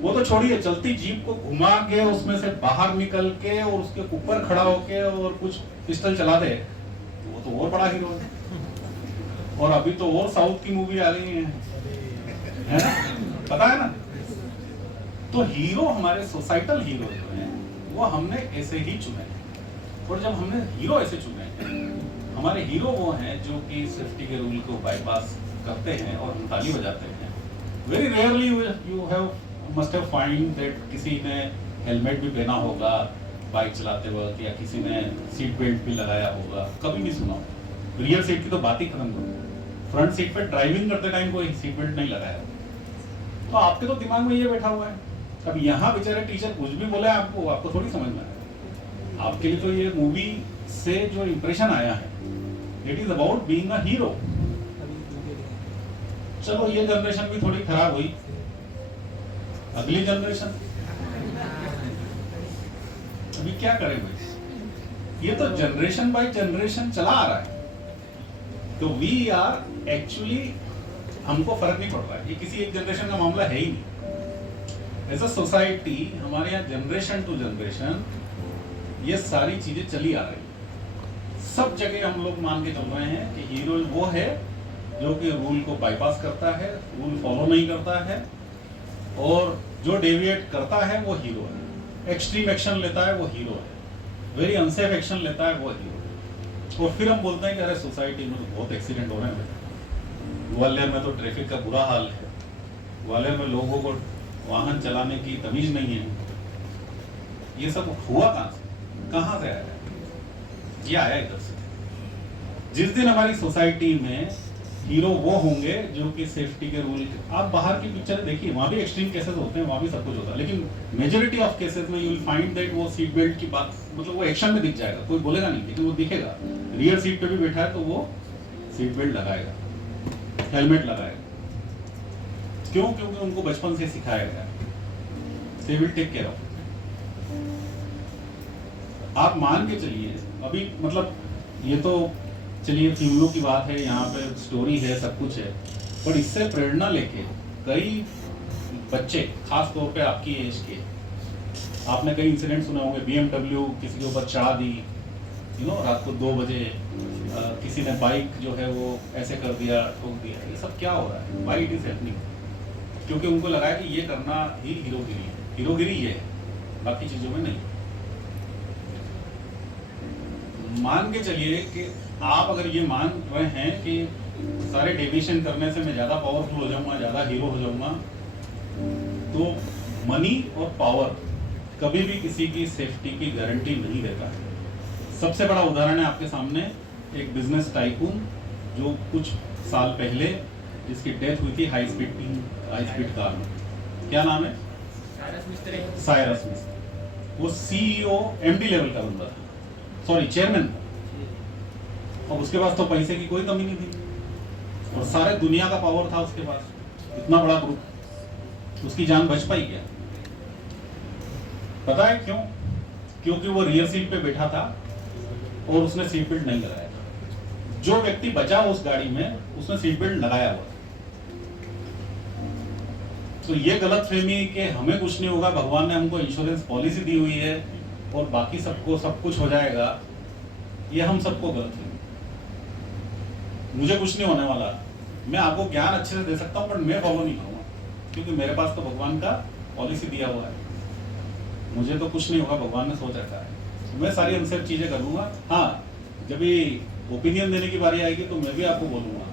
वो तो छोड़िए, चलती जीप को घुमा के उसमें से बाहर निकल के और उसके ऊपर खड़ा होके और कुछ पिस्टल चला दे, वो तो और बड़ा हीरो है। और अभी तो और साउथ की मूवी आ गई है ना, पता है ना? तो हीरो हमारे सोसाइटल हीरो जो हैं वो हमने ऐसे ही चुने, और जब हमने हीरो ऐसे चुने, हमारे हीरो वो हैं जो कि सेफ्टी के रूल को बाईपास करते हैं और हम ताली बजाते हैं। Very rarely you have must have find that किसी ने हेलमेट भी पहना होगा बाइक चलाते वक्त, या किसी ने सीट बेल्ट भी लगाया होगा, कभी नहीं सुना। रियर सीट की तो बात ही खत्म करो, फ्रंट सीट पे ड्राइविंग करते टाइम कोई सीट बेल्ट नहीं लगाया। तो आपके तो दिमाग में ये बैठा हुआ है। अब यहाँ बेचारे टीचर कुछ भी बोले आपको थोड़ी समझ में आया। आपके लिए तो ये मूवी से जो इंप्रेशन आया है, it is about being a hero. चलो ये जनरेशन भी थोड़ी खराब हुई, अगली जनरेशन अभी क्या करें भाई? ये तो जनरेशन बाय जनरेशन चला आ रहा है, तो वी आर एक्चुअली, हमको फर्क नहीं पड़ रहा है, ये किसी एक जनरेशन का मामला है ही नहीं। एज अ सोसाइटी हमारे यहाँ जनरेशन टू जनरेशन ये सारी चीजें चली आ रही है। सब जगह हम लोग मान के चल रहे हैं कि हीरो वो है जो कि रूल को बाईपास करता है, रूल फॉलो नहीं करता है, और जो डेविएट करता है वो हीरो है, एक्सट्रीम एक्शन लेता है वो हीरो है, वेरी अनसेफ एक्शन लेता है वो हीरो है। और फिर हम बोलते हैं कि अरे सोसाइटी में तो बहुत एक्सीडेंट हो रहे हैं। ग्वालियर में तो ट्रैफिक का बुरा हाल है, ग्वालियर में लोगों को वाहन चलाने की तमीज नहीं है। ये सब हुआ कहाँ से आया? ये आया इधर से। जिस दिन हमारी सोसाइटी में हीरो वो होंगे जो कि सेफ्टी के रूल, आप बाहर की पिक्चर देखिए, वहाँ भी एक्सट्रीम केसेस होते हैं, वहाँ भी सब कुछ होता है, लेकिन मेजोरिटी ऑफ केसेस में यू विल फाइंड दैट वो सीट बेल्ट की बात, मतलब वो एक्शन में दिख जाएगा, कोई बोलेगा नहीं लेकिन वो दिखेगा। रियर सीट पे भी बैठा है तो वो सीट बेल्ट लगाएगा, हेलमेट लगाएगा। क्यों? क्योंकि उनको बचपन से सिखाया गया, they will take care of. आप मान के चलिए, अभी मतलब ये तो चलिए फिल्मों की बात है, यहाँ पे स्टोरी है, सब कुछ है, पर इससे प्रेरणा लेके कई बच्चे, खास तौर पे आपकी एज के, आपने कई इंसिडेंट सुने होंगे, BMW किसी के ऊपर चढ़ा दी, रात को 2 बजे, किसी ने बाइक जो है वो ऐसे कर दिया, ठोक दिया। ये सब क्या हो रहा है? Why it is happening? क्योंकि उनको लगा है कि ये करना ही हीरोगिरी है। हीरोगिरी ये है, बाकी चीजों में नहीं। मान के चलिए कि आप अगर ये मान रहे हैं कि सारे डेविएशन करने से मैं ज्यादा पावरफुल हो जाऊंगा, ज्यादा हीरो हो जाऊंगा, तो मनी और पावर कभी भी किसी की सेफ्टी की गारंटी नहीं देता है। सबसे बड़ा उदाहरण है आपके सामने, एक बिजनेस टाइकून जो कुछ साल पहले जिसकी डेथ हुई थी हाई स्पीड कार में। क्या नाम है? साइरस मिस्त्री। वो CEO MD लेवल का बंदा था, सॉरी चेयरमैन था, और उसके पास तो पैसे की कोई कमी नहीं थी और सारे दुनिया का पावर था उसके पास, इतना बड़ा ग्रुप, उसकी जान बच पाई क्या? पता है क्यों? क्योंकि वो रियर सीट पे बैठा था और उसने सीट बेल्ट नहीं लगाया था। जो व्यक्ति बचा उस गाड़ी में, उसने सीट बेल्ट लगाया हुआ। तो ये गलतफहमी कि हमें कुछ नहीं होगा, भगवान ने हमको इंश्योरेंस पॉलिसी दी हुई है और बाकी सबको सब कुछ हो जाएगा, ये हम सबको गलतफहमी। मुझे कुछ नहीं होने वाला, मैं आपको ज्ञान अच्छे से दे सकता हूं, पर मैं फॉलो नहीं करूंगा क्योंकि मेरे पास तो भगवान का पॉलिसी दिया हुआ है। मुझे तो कुछ नहीं होगा, भगवान ने सोच रखा है, मैं सारी अनसेफ चीजें कर लूंगा। हाँ, जब ये ओपिनियन देने की बारी आएगी तो मैं भी आपको बोलूंगा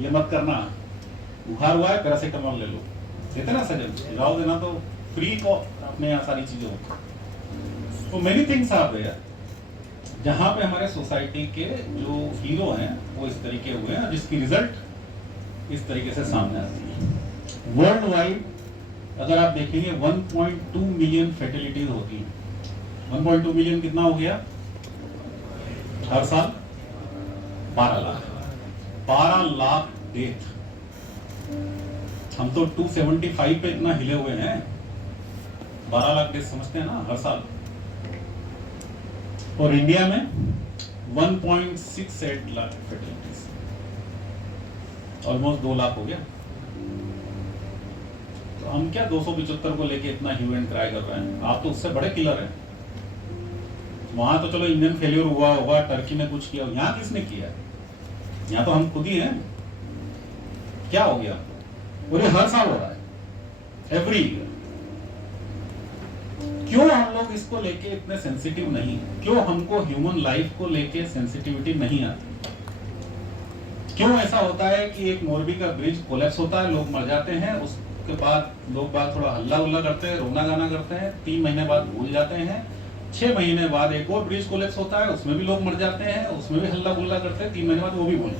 ये मत करना, बुखार हुआ है पैरासिटामोल ले लो, कहते ना सजन, जाओ देना तो फ्री को अपने यहाँ सारी चीजें होती। तो मेनी थिंग्स आर देयर जहाँ पे हमारे सोसाइटी के जो हीरो हैं वो इस तरीके हुए हैं, जिसकी रिजल्ट इस तरीके से सामने आती है। वर्ल्ड वाइड अगर आप देखेंगे 1.2 मिलियन फैटिलिटीज होती हैं। 1.2 मिलियन कितना हो गया? हर साल 12 लाख डेथ। हम तो 275 पे इतना हिले हुए हैं, 12 लाख डेथ समझते हैं ना हर साल। और इंडिया में 1.68 लाख फैटिलिटीज, ऑलमोस्ट 2 लाख हो गया। तो हम क्या 275 को लेके इतना ह्यू एंड क्राई कर रहे हैं? आप तो उससे बड़े किलर हैं। वहां तो चलो इंजन फेलियर हुआ होगा, टर्की ने कुछ किया, यहाँ किसने किया? यहाँ तो हम खुद ही हैं। क्या हो गया? और ये हर साल हो रहा है, एवरी ईयर। क्यों हम लोग इसको लेके इतने सेंसिटिव नहीं? क्यों हमको ह्यूमन लाइफ को लेके सेंसिटिविटी नहीं आती? क्यों ऐसा होता है कि एक मोरबी का ब्रिज कोलैप्स होता है, लोग मर जाते हैं, उसके बाद लोग बात थोड़ा हल्ला उल्ला करते हैं, रोना गाना करते हैं, 3 महीने बाद भूल जाते हैं, 6 महीने बाद एक और ब्रिज कोलैप्स होता है, उसमें भी लोग मर जाते हैं, उसमें भी हल्ला गुल्ला करते हैं, 3 महीने बाद वो भी भूल।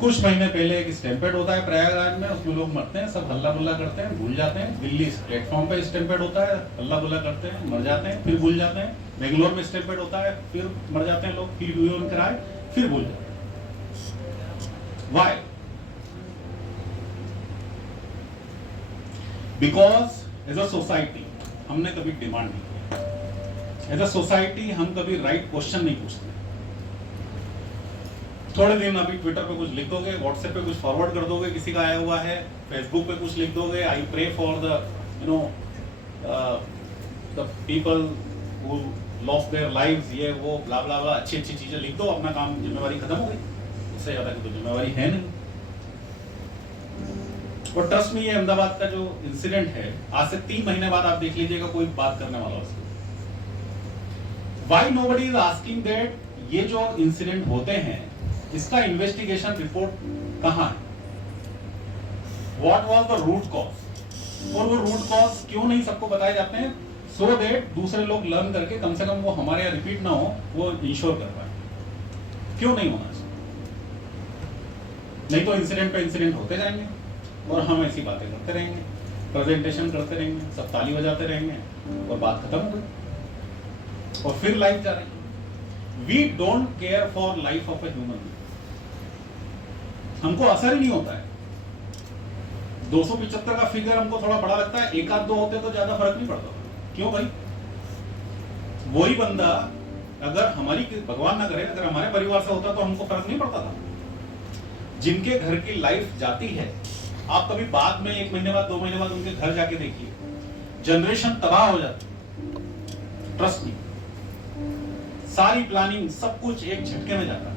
कुछ महीने पहले एक स्टैम्पेड होता है प्रयागराज में, उसमें लोग मरते हैं, सब हल्ला गुल्ला करते हैं, भूल जाते हैं। दिल्ली प्लेटफॉर्म पे स्टैम्पेड होता है, हल्ला गुल्ला करते हैं, मर जाते हैं, फिर भूल जाते हैं। बेंगलोर में स्टैम्पेड होता है, फिर मर जाते हैं लोग, फिर ह्यू एंड क्राई, फिर भूल जाते हैं। Why? Because as a society हमने कभी डिमांड नहीं किया। एज अ सोसाइटी हम कभी राइट क्वेश्चन नहीं पूछते। थोड़े दिन अभी ट्विटर पे कुछ लिख दोगे, व्हाट्सएप पे कुछ फॉरवर्ड कर दोगे, किसी का आया हुआ है, फेसबुक पे कुछ लिख दोगे, I pray for the the people who lost their lives, ये वो ब्ला ब्ला ब्ला, अच्छी अच्छी चीजें लिख दो, अपना काम, जिम्मेवारी खत्म हो गई। उससे ज्यादा की तो जिम्मेवारी है नहीं। और ट्रस्ट में ये अहमदाबाद का जो इंसिडेंट है, आज से 3 महीने बाद आप देख लीजिएगा कोई बात करने वाला उसको। Why nobody is asking that ये जो इंसिडेंट होते हैं इसका इन्वेस्टिगेशन रिपोर्ट कहां है? What was the root cause? और वो रूट कॉज क्यों नहीं सबको बताए जाते हैं? सो दैट दूसरे लोग लर्न करके कम से कम वो हमारे यहाँ रिपीट ना हो, वो इंश्योर कर पाए। क्यों नहीं होना चाहिए? नहीं तो इंसिडेंट पे इंसिडेंट होते जाएंगे और हम ऐसी बातें करते रहेंगे, प्रेजेंटेशन करते रहेंगे, सब ताली बजाते रहेंगे और बात खत्म हो गई और फिर लाइफ जा रही। We don't care for life of a human, हमको असर ही नहीं होता है। 275 का फिगर हमको थोड़ा बड़ा लगता है, एक आध दो होते तो ज्यादा फर्क नहीं पड़ता। क्यों भाई? वही बंदा अगर हमारी, भगवान ना करे, अगर हमारे परिवार से होता तो हमको फर्क नहीं पड़ता था। जिनके घर की लाइफ जाती है, आप कभी बाद में 1 महीने बाद 2 महीने बाद उनके घर जाके देखिए, जनरेशन तबाह हो जाती, ट्रस्ट मी। सारी प्लानिंग सब कुछ एक झटके में जाता है।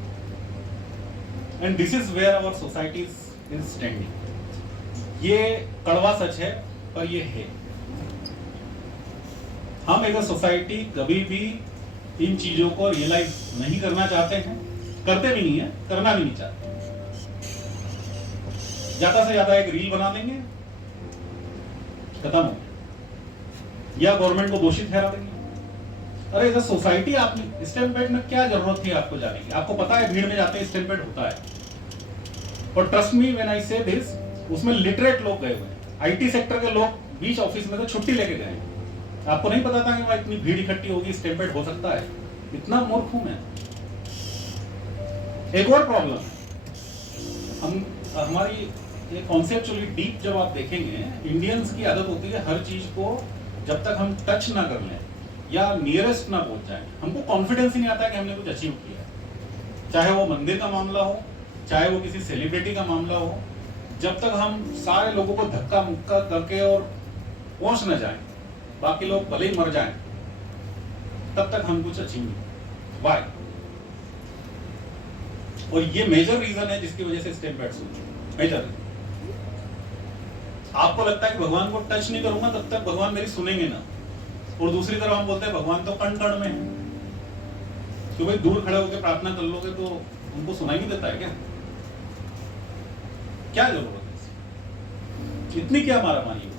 And this is where our society is standing. ये कड़वा सच है पर ये है। हम एज अ सोसाइटी कभी भी इन चीजों को रियलाइज नहीं करना चाहते हैं, करते भी नहीं है, करना भी नहीं चाहते। ज्यादा से ज्यादा एक रील बना देंगे, खत्म हो, या गवर्नमेंट को दोषी ठहरा देंगे। अरे एज अ सोसाइटी आपने स्टैम्पेड में क्या जरूरत थी आपको जाने की? आपको पता है भीड़ में जाते हैं स्टैम्पेड होता है। और ट्रस्ट मी व्हेन आई से दिस, उसमें लिटरेट लोग गए हुए हैं, आईटी सेक्टर के लोग बीच ऑफिस में तो छुट्टी लेके गए। आपको नहीं पता था कि वहां इतनी भीड़ इकट्ठी होगी, स्टैम्पेड हो सकता है। इतना मूर्ख हूं मैं। एक और प्रॉब्लम है, हमारी ये कॉन्सेप्चुअली डीप जब आप देखेंगे, इंडियंस की आदत होती है हर चीज को जब तक हम टच ना कर लें या नियरेस्ट ना पहुंच जाए, हमको कॉन्फिडेंस ही नहीं आता कि हमने कुछ अचीव किया है। चाहे वो मंदिर का मामला हो, चाहे वो किसी सेलिब्रिटी का मामला हो, जब तक हम सारे लोगों को धक्का मुक्का करके और पहुंच न जाए, बाकी लोग भले ही मर जाएं, तब तक हम कुछ अचीव नहीं। वाई? और ये मेजर रीजन है जिसकी वजह से स्टैम्पेड्स होती है। मेजर। आपको लगता है कि भगवान को टच नहीं करूंगा तब तक भगवान मेरी सुनेंगे ना, और दूसरी तरफ हम बोलते हैं भगवान तो कण कण में है। तो भाई दूर खड़े होकर प्रार्थना कर लोगे तो उनको सुनाई नहीं देता है क्या? क्या जरूरत है इसकी? इतनी क्या मारामारी होगी?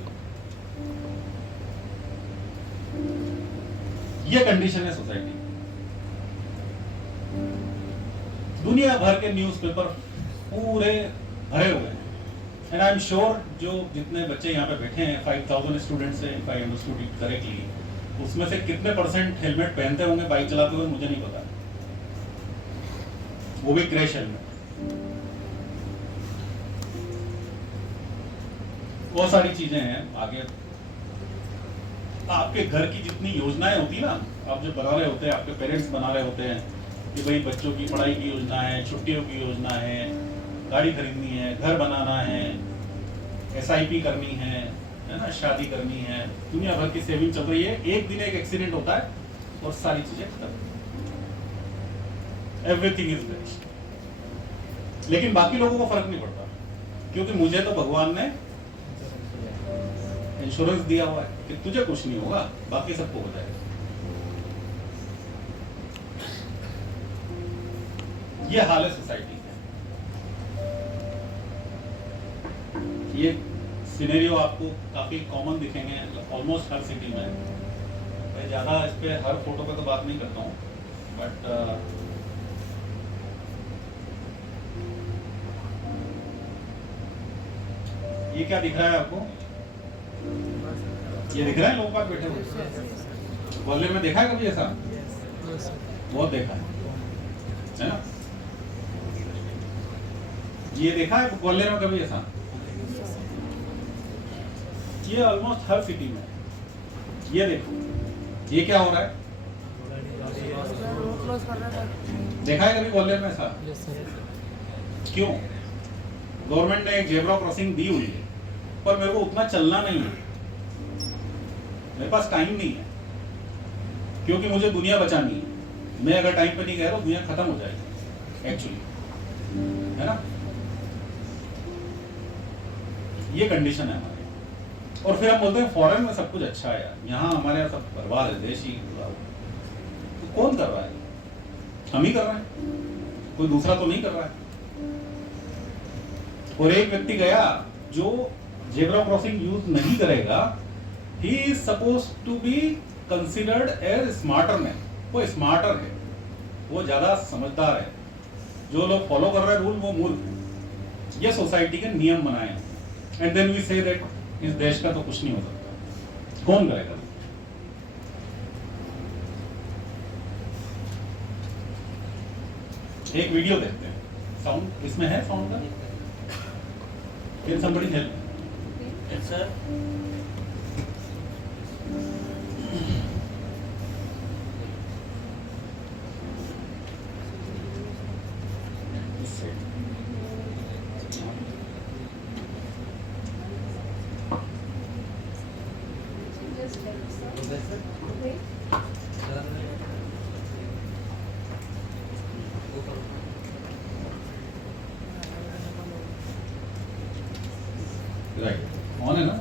ये कंडीशन है सोसाइटी। दुनिया भर के न्यूज़पेपर पूरे भरे हुए हैं, एंड आई एम श्योर जो जितने बच्चे यहाँ पे बैठे हैं, 5000 स्टूडेंट्स हैं, if I understood it correctly, उसमें से कितने % हेलमेट पहनते होंगे बाइक चलाते हुए मुझे नहीं पता, वो भी क्रैश हेलमेट। बहुत सारी चीजें हैं आगे। आपके घर की जितनी योजनाएं होती है ना, आप जब बना रहे होते हैं, आपके पेरेंट्स बना रहे होते हैं कि भाई बच्चों की पढ़ाई की योजना है, छुट्टियों की योजना है, गाड़ी खरीदनी है, घर बनाना है, SIP करनी है ना, शादी करनी है, दुनिया भर की सेविंग चल रही है। एक दिन एक एक्सीडेंट होता है और सारी चीजें खत्म। Everything is best. लेकिन बाकी लोगों को फर्क नहीं पड़ता, क्योंकि मुझे तो भगवान ने इंश्योरेंस दिया हुआ है कि तुझे कुछ नहीं होगा, बाकी सबको हो जाएगा। ये हाल है सोसाइटी का। ये सिनेरियो आपको काफी कॉमन दिखेंगे ऑलमोस्ट हर सिटी में। मैं ज्यादा इस पे हर फोटो पे तो बात नहीं करता हूँ, बट ये क्या दिख रहा है आपको? ये दिख रहा है लोग बाग बैठे हुए। ग्वालियर में देखा है कभी ऐसा? बहुत देखा है ना? ये देखा है ग्वालियर में कभी ऐसा? ये ऑलमोस्ट हर सिटी में। ये देखो, ये क्या हो रहा है? देखा है कभी ग्वालियर में ऐसा? क्यों? गवर्नमेंट ने एक जेब्रा क्रॉसिंग दी हुई है, पर मेरे को उतना चलना नहीं है, मेरे पास टाइम नहीं है, क्योंकि मुझे दुनिया बचानी है। मैं अगर टाइम पे नहीं गया तो दुनिया खत्म हो जाएगी एक्चुअली, है ना? ये कंडीशन है हमारी। और फिर हम बोलते हैं फॉरेन में सब कुछ अच्छा है यार, यहाँ हमारे यहाँ सब बर्बाद है, देश ही। तो कौन कर रहा है? हम ही कर रहे हैं, कोई दूसरा तो नहीं कर रहा है। और एक व्यक्ति गया जो जेब्रा क्रॉसिंग यूज नहीं करेगा, he is supposed to be considered as smarter man। वो स्मार्टर है, वो ज्यादा समझदार है। जो लोग फॉलो कर रहे हैं रूल वो मूर्ख है। ये सोसाइटी के नियम बनाए हैं, and then we say that इस देश का तो कुछ नहीं हो सकता। कौन करेगा? एक वीडियो देखते हैं, साउंड इसमें है, साउंड का। Can somebody help? Yes, sir. Just like so. Wait. Right, on है ना?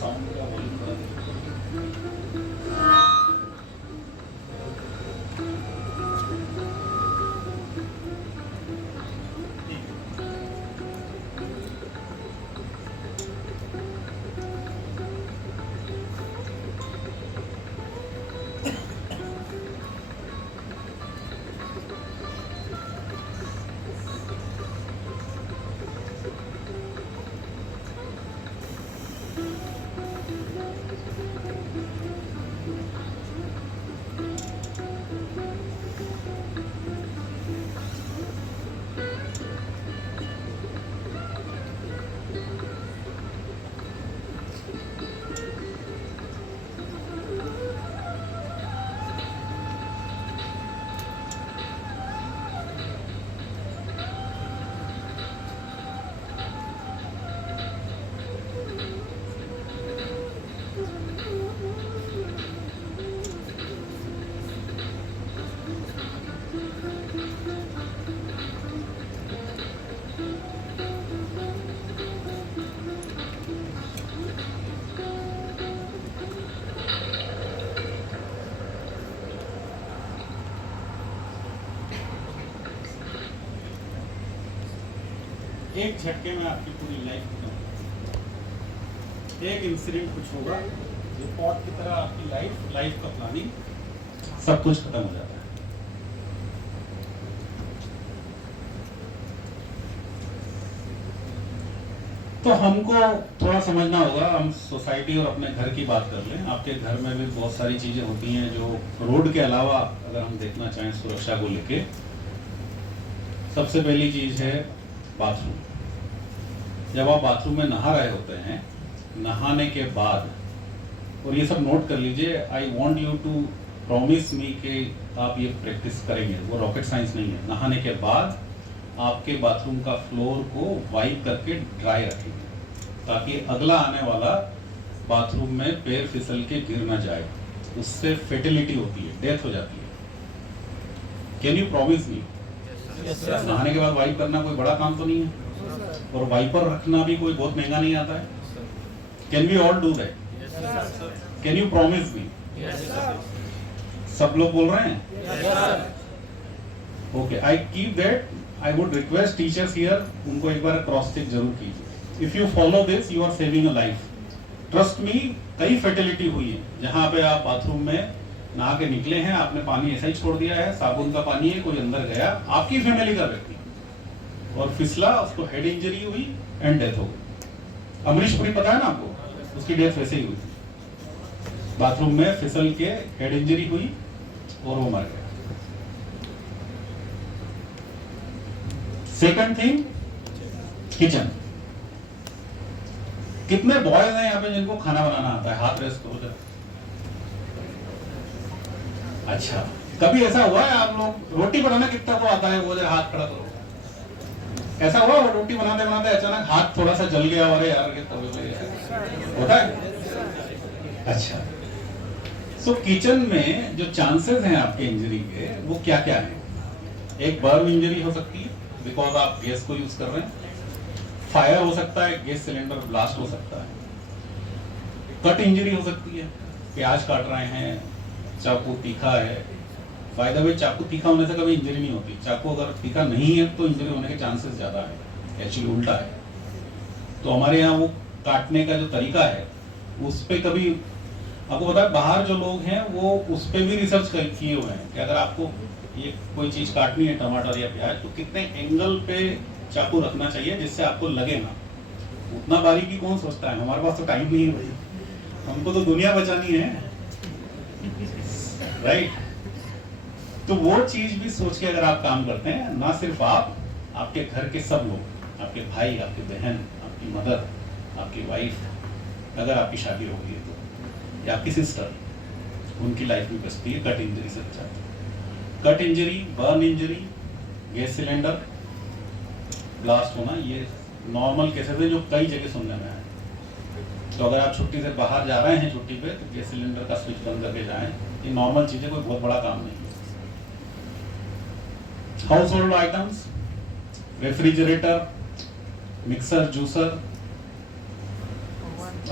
साउंड का वॉल्यूम बढ़ा दीजिए। एक झटके में आपकी पूरी लाइफ खत्म। एक इंसिडेंट कुछ होगा जो पॉट की तरह आपकी लाइफ का प्लानिंग सब कुछ खत्म हो जाता है। तो हमको थोड़ा समझना होगा, हम सोसाइटी और अपने घर की बात कर लें। आपके घर में भी बहुत सारी चीजें होती हैं जो रोड के अलावा अगर हम देखना चाहें सुरक्षा को लेके, सबसे पहली चीज है बाथरूम। जब आप बाथरूम में नहा रहे होते हैं, नहाने के बाद, और ये सब नोट कर लीजिए, I want you to promise me कि आप ये प्रैक्टिस करेंगे, वो रॉकेट साइंस नहीं है। नहाने के बाद आपके बाथरूम का फ्लोर को वाइप करके ड्राई रखेंगे, ताकि अगला आने वाला बाथरूम में पैर फिसल के गिर ना जाए। उससे फेटिलिटी होती है, डेथ हो जाती है। कैन यू प्रॉमिस मी? नहाने के बाद वाइप करना कोई बड़ा काम तो नहीं है, और वाइपर रखना भी कोई बहुत महंगा नहीं आता है। Can we all do that? Can you promise me? सब लोग बोल रहे हैं? Okay, I keep that. I would request teachers here, उनको एक बार क्रॉस चेक जरूर कीजिए। If you follow this, you are saving a life. Trust me, कई फर्टिलिटी हुई है जहां पे आप बाथरूम में नहा के निकले हैं, आपने पानी ऐसा ही छोड़ दिया है, साबुन का पानी है, कोई अंदर गया, आपकी फैमिली का व्यक्ति, और फिसला, उसको हेड इंजरी हुई एंड डेथ हो गई। अमरीश पुरी पता है ना आपको, उसकी डेथ वैसे ही हुई थी, बाथरूम में फिसल के हेड इंजरी हुई और वो मर गया। Second thing, kitchen. कितने बॉयज हैं यहाँ पे जिनको खाना बनाना आता है? हाथ रेस करो जरा। अच्छा, कभी ऐसा हुआ है आप लोग, रोटी बनाना कितना को आता है वो जरा हाथ खड़ा करो। ऐसा हुआ वो रोटी बनाते बनाते अचानक हाथ थोड़ा सा जल गया, अरे यार ये होता है? अच्छा, सो किचन में जो चांसेस हैं आपके इंजरी के, वो क्या क्या है? एक बर्न इंजरी हो सकती है बिकॉज आप गैस को यूज कर रहे हैं, फायर हो सकता है, गैस सिलेंडर ब्लास्ट हो सकता है, कट इंजरी हो सकती है, प्याज काट रहे हैं, चाकू तीखा है। बाय द वे चाकू तीखा होने से कभी इंजरी नहीं होती, चाकू अगर तीखा नहीं है तो इंजरी होने के चांसेस ज़्यादा है, एक्चुअली उल्टा है। तो हमारे यहाँ वो काटने का जो तरीका है उस पर कभी आपको पता है, बाहर जो लोग हैं वो उस पर भी रिसर्च किए हुए हैं कि अगर आपको ये कोई चीज़ काटनी है, टमाटर या प्याज, तो कितने एंगल पे चाकू रखना चाहिए जिससे आपको लगे ना। उतना बारीकी कौन सोचता है, हमारे पास तो टाइम नहीं है भाई, हमको तो दुनिया बचानी है, राइट। तो वो चीज भी सोच के अगर आप काम करते हैं, ना सिर्फ आप, आपके घर के सब लोग, आपके भाई, आपकी बहन, आपकी मदर, आपकी वाइफ, अगर आपकी शादी हो गई है तो, या आपकी सिस्टर, उनकी लाइफ भी बचती है कट इंजरी से बचाती है। Cut injury, burn injury, gas cylinder blast होना, ये नॉर्मल केसेस है जो कई जगह सुनने में आए। तो अगर आप छुट्टी से बाहर जा रहे हैं छुट्टी पे, तो गैस सिलेंडर का स्विच बंद करके जाएं, ये नॉर्मल चीजें, कोई बहुत बड़ा काम नहीं है। House hold items, refrigerator, mixer, juicer,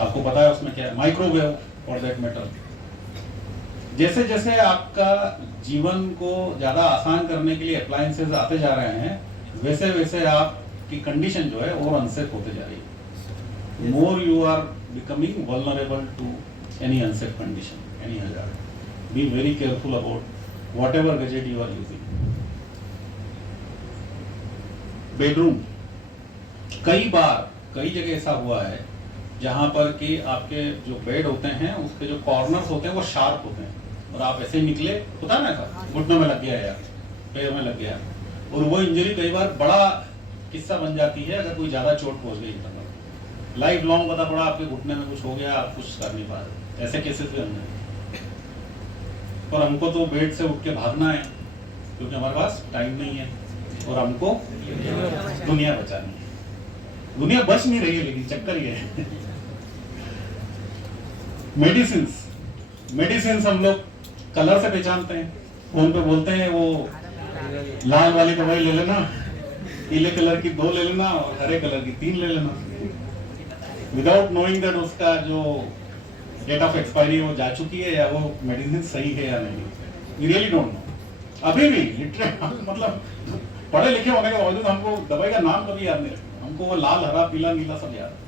आपको पता है उसमें क्या है, माइक्रोवेव फॉर दैट मैटर। जैसे जैसे आपका जीवन को ज्यादा आसान करने के लिए अप्लायंसेस आते जा रहे हैं, वैसे वैसे आपकी कंडीशन जो है और अनसेफ होते जा रही है। More you are becoming vulnerable to any unsafe condition, any hazard. Be very careful about whatever gadget you are using. Bedroom, कई बार कई जगह ऐसा हुआ है जहां पर कि आपके जो बेड होते हैं उसके जो कॉर्नर्स होते हैं वो शार्प होते हैं, और आप ऐसे ही निकले, होता है ना, ऐसा घुटनों में लग गया या पैर में लग गया, और वो इंजरी कई बार बड़ा किस्सा बन जाती है अगर कोई ज्यादा चोट पहुंच गई। लाइफ लॉन्ग पता पड़ा आपके घुटने में कुछ हो गया, आप कुछ कर नहीं पा रहे, ऐसे केसेस भी हमने। और हमको तो बेड से उठ के भागना है क्योंकि हमारे पास टाइम नहीं है, और हमको दुनिया बचानी है। दुनिया बच नहीं रही है, लेकिन चक्कर ये है। मेडिसिन हम लोग कलर से पहचानते हैं, फोन पे बोलते हैं वो लाल वाली दवाई ले लेना, पीले कलर की 2 ले लेना और हरे कलर की 3 ले लेना, विदाउट नोइंग दैट उसका जो डेट ऑफ एक्सपायरी वो जा चुकी है या वो मेडिसिन सही है या नहीं। We really don't know. अभी भी लिटरली मतलब पढ़े लिखे होने के बावजूद हमको दवाई का नाम कभी याद नहीं रखता, हमको वो लाल, हरा, पीला, नीला सब याद है।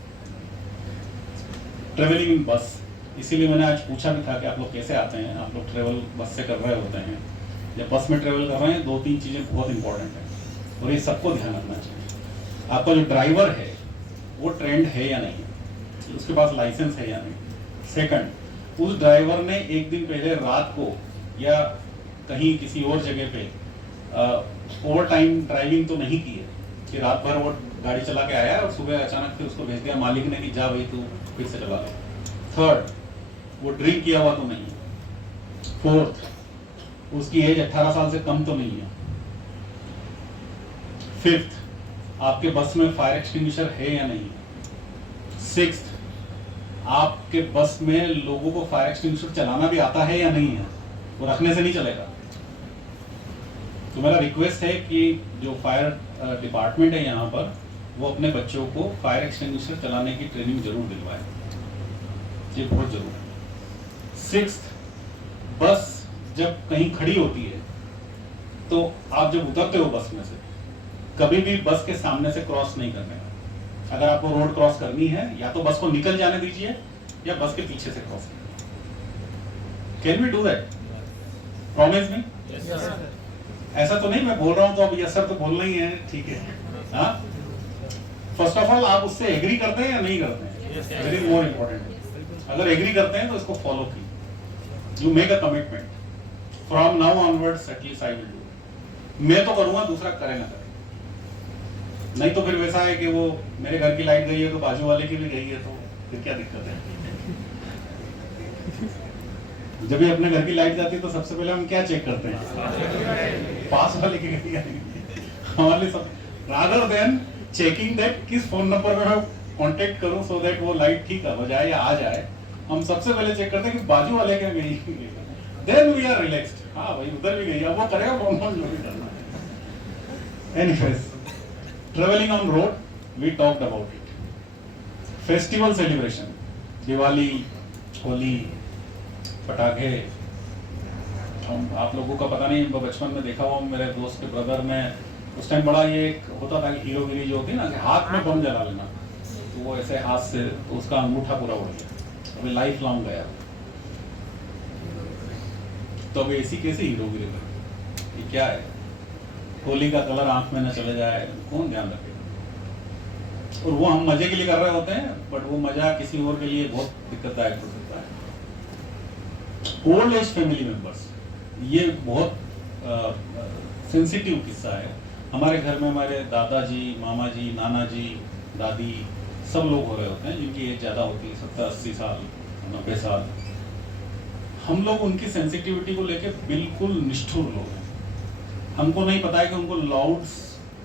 ट्रेवलिंग इन बस, इसीलिए मैंने आज पूछा भी था कि आप लोग कैसे आते हैं। आप लोग ट्रेवल बस से कर रहे होते हैं, जब बस में ट्रेवल कर रहे हैं 2-3 चीजें बहुत इंपॉर्टेंट है, और ये सबको ध्यान रखना चाहिए। आपका जो ड्राइवर है वो ट्रेंड है या नहीं, उसके पास लाइसेंस है या नहीं। सेकंड, उस ड्राइवर ने एक दिन पहले रात को या कहीं किसी और जगह पे ओवर टाइम ड्राइविंग तो नहीं की है कि रात भर वो गाड़ी चला के आया और सुबह अचानक फिर उसको भेज दिया मालिक ने कि जा भाई तू फिर से चला ले। थर्ड, वो ड्रिंक किया हुआ तो नहीं है। फोर्थ, उसकी एज 18 साल से कम तो नहीं है। फिफ्थ, आपके बस में फायर एक्सटिंग्विशर है या नहीं है। सिक्स्थ, आपके बस में लोगों को फायर एक्सटिंग्विशर चलाना भी आता है या नहीं है, वो रखने से नहीं चलेगा। तो मेरा रिक्वेस्ट है कि जो फायर डिपार्टमेंट है यहाँ पर, वो अपने बच्चों को फायर एक्सटिंग्विशर चलाने की ट्रेनिंग जरूर दिलवाए, ये बहुत जरूरी है। सिक्स्थ, बस जब कहीं खड़ी होती है तो आप जब उतरते हो बस में से, कभी भी बस के सामने से क्रॉस नहीं करने का। अगर आपको रोड क्रॉस करनी है, या तो बस को निकल जाने दीजिए या बस के पीछे से क्रॉस कीजिए। Can we do that? Promise me? ऐसा तो नहीं मैं बोल रहा हूं तो अब यस सर तो बोलना ही है, ठीक है। हाँ, फर्स्ट ऑफ ऑल आप उससे एग्री करते हैं या नहीं करते हैं, वेरी मोर इम्पोर्टेंट। अगर एग्री करते हैं तो इसको फॉलो कीजिए। You make a commitment, from now onwards at least I will do. मैं तो करूंगा, दूसरा करे ना करे। नहीं तो फिर वैसा है कि वो मेरे घर की लाइट गई है तो बाजू वाले की भी गई है, तो फिर क्या दिक्कत है। जब भी अपने घर की लाइट जाती है तो सबसे पहले हम क्या चेक करते हैं, पास वाले की गई है। हमारे लिए सब, रादर देन चेकिंग दैट किस फोन नंबर पे मैं कांटेक्ट करूं सो दैट वो लाइट ठीक हो जाए या आ जाए, हम सबसे पहले चेक करते हैं कि बाजू वाले क्या गई। Then we are relaxed. हाँ भाई उधर भी गई, अब वो करेगा फोन जो भी करना है। Anyways, traveling on road, we talked about it. Festival celebration, Diwali, Holi, पटाखे, हम आप लोगों का पता नहीं, बचपन में देखा हुआ मेरे दोस्त के ब्रदर ने, उस टाइम बड़ा ये एक होता था कि हीरोगिरी जो होती है ना, कि हाथ में बम जला लेना, तो वो ऐसे हाथ से तो उसका अंगूठा पूरा उड़ गया, अभी लाइफ लॉन्ग गया। तो अभी ऐसी कैसी हीरोगिरी में ये क्या है? होली का कलर आंख में न चले जाए, कौन ध्यान रखेगा? और वो हम मजे के लिए कर रहे होते हैं, बट वो मजा किसी और के लिए बहुत दिक्कतदायक हो सकता है। ओल्ड एज फैमिली मेंबर्स, ये बहुत सेंसिटिव किस्सा है। हमारे घर में हमारे दादाजी, मामा जी, नाना जी, दादी सब लोग हो रहे होते हैं जिनकी एज ज़्यादा होती है, 70-80 साल, 90 साल। हम लोग उनकी सेंसिटिविटी को लेके बिल्कुल निष्ठुर लोग हैं। हमको नहीं पता है कि उनको लाउड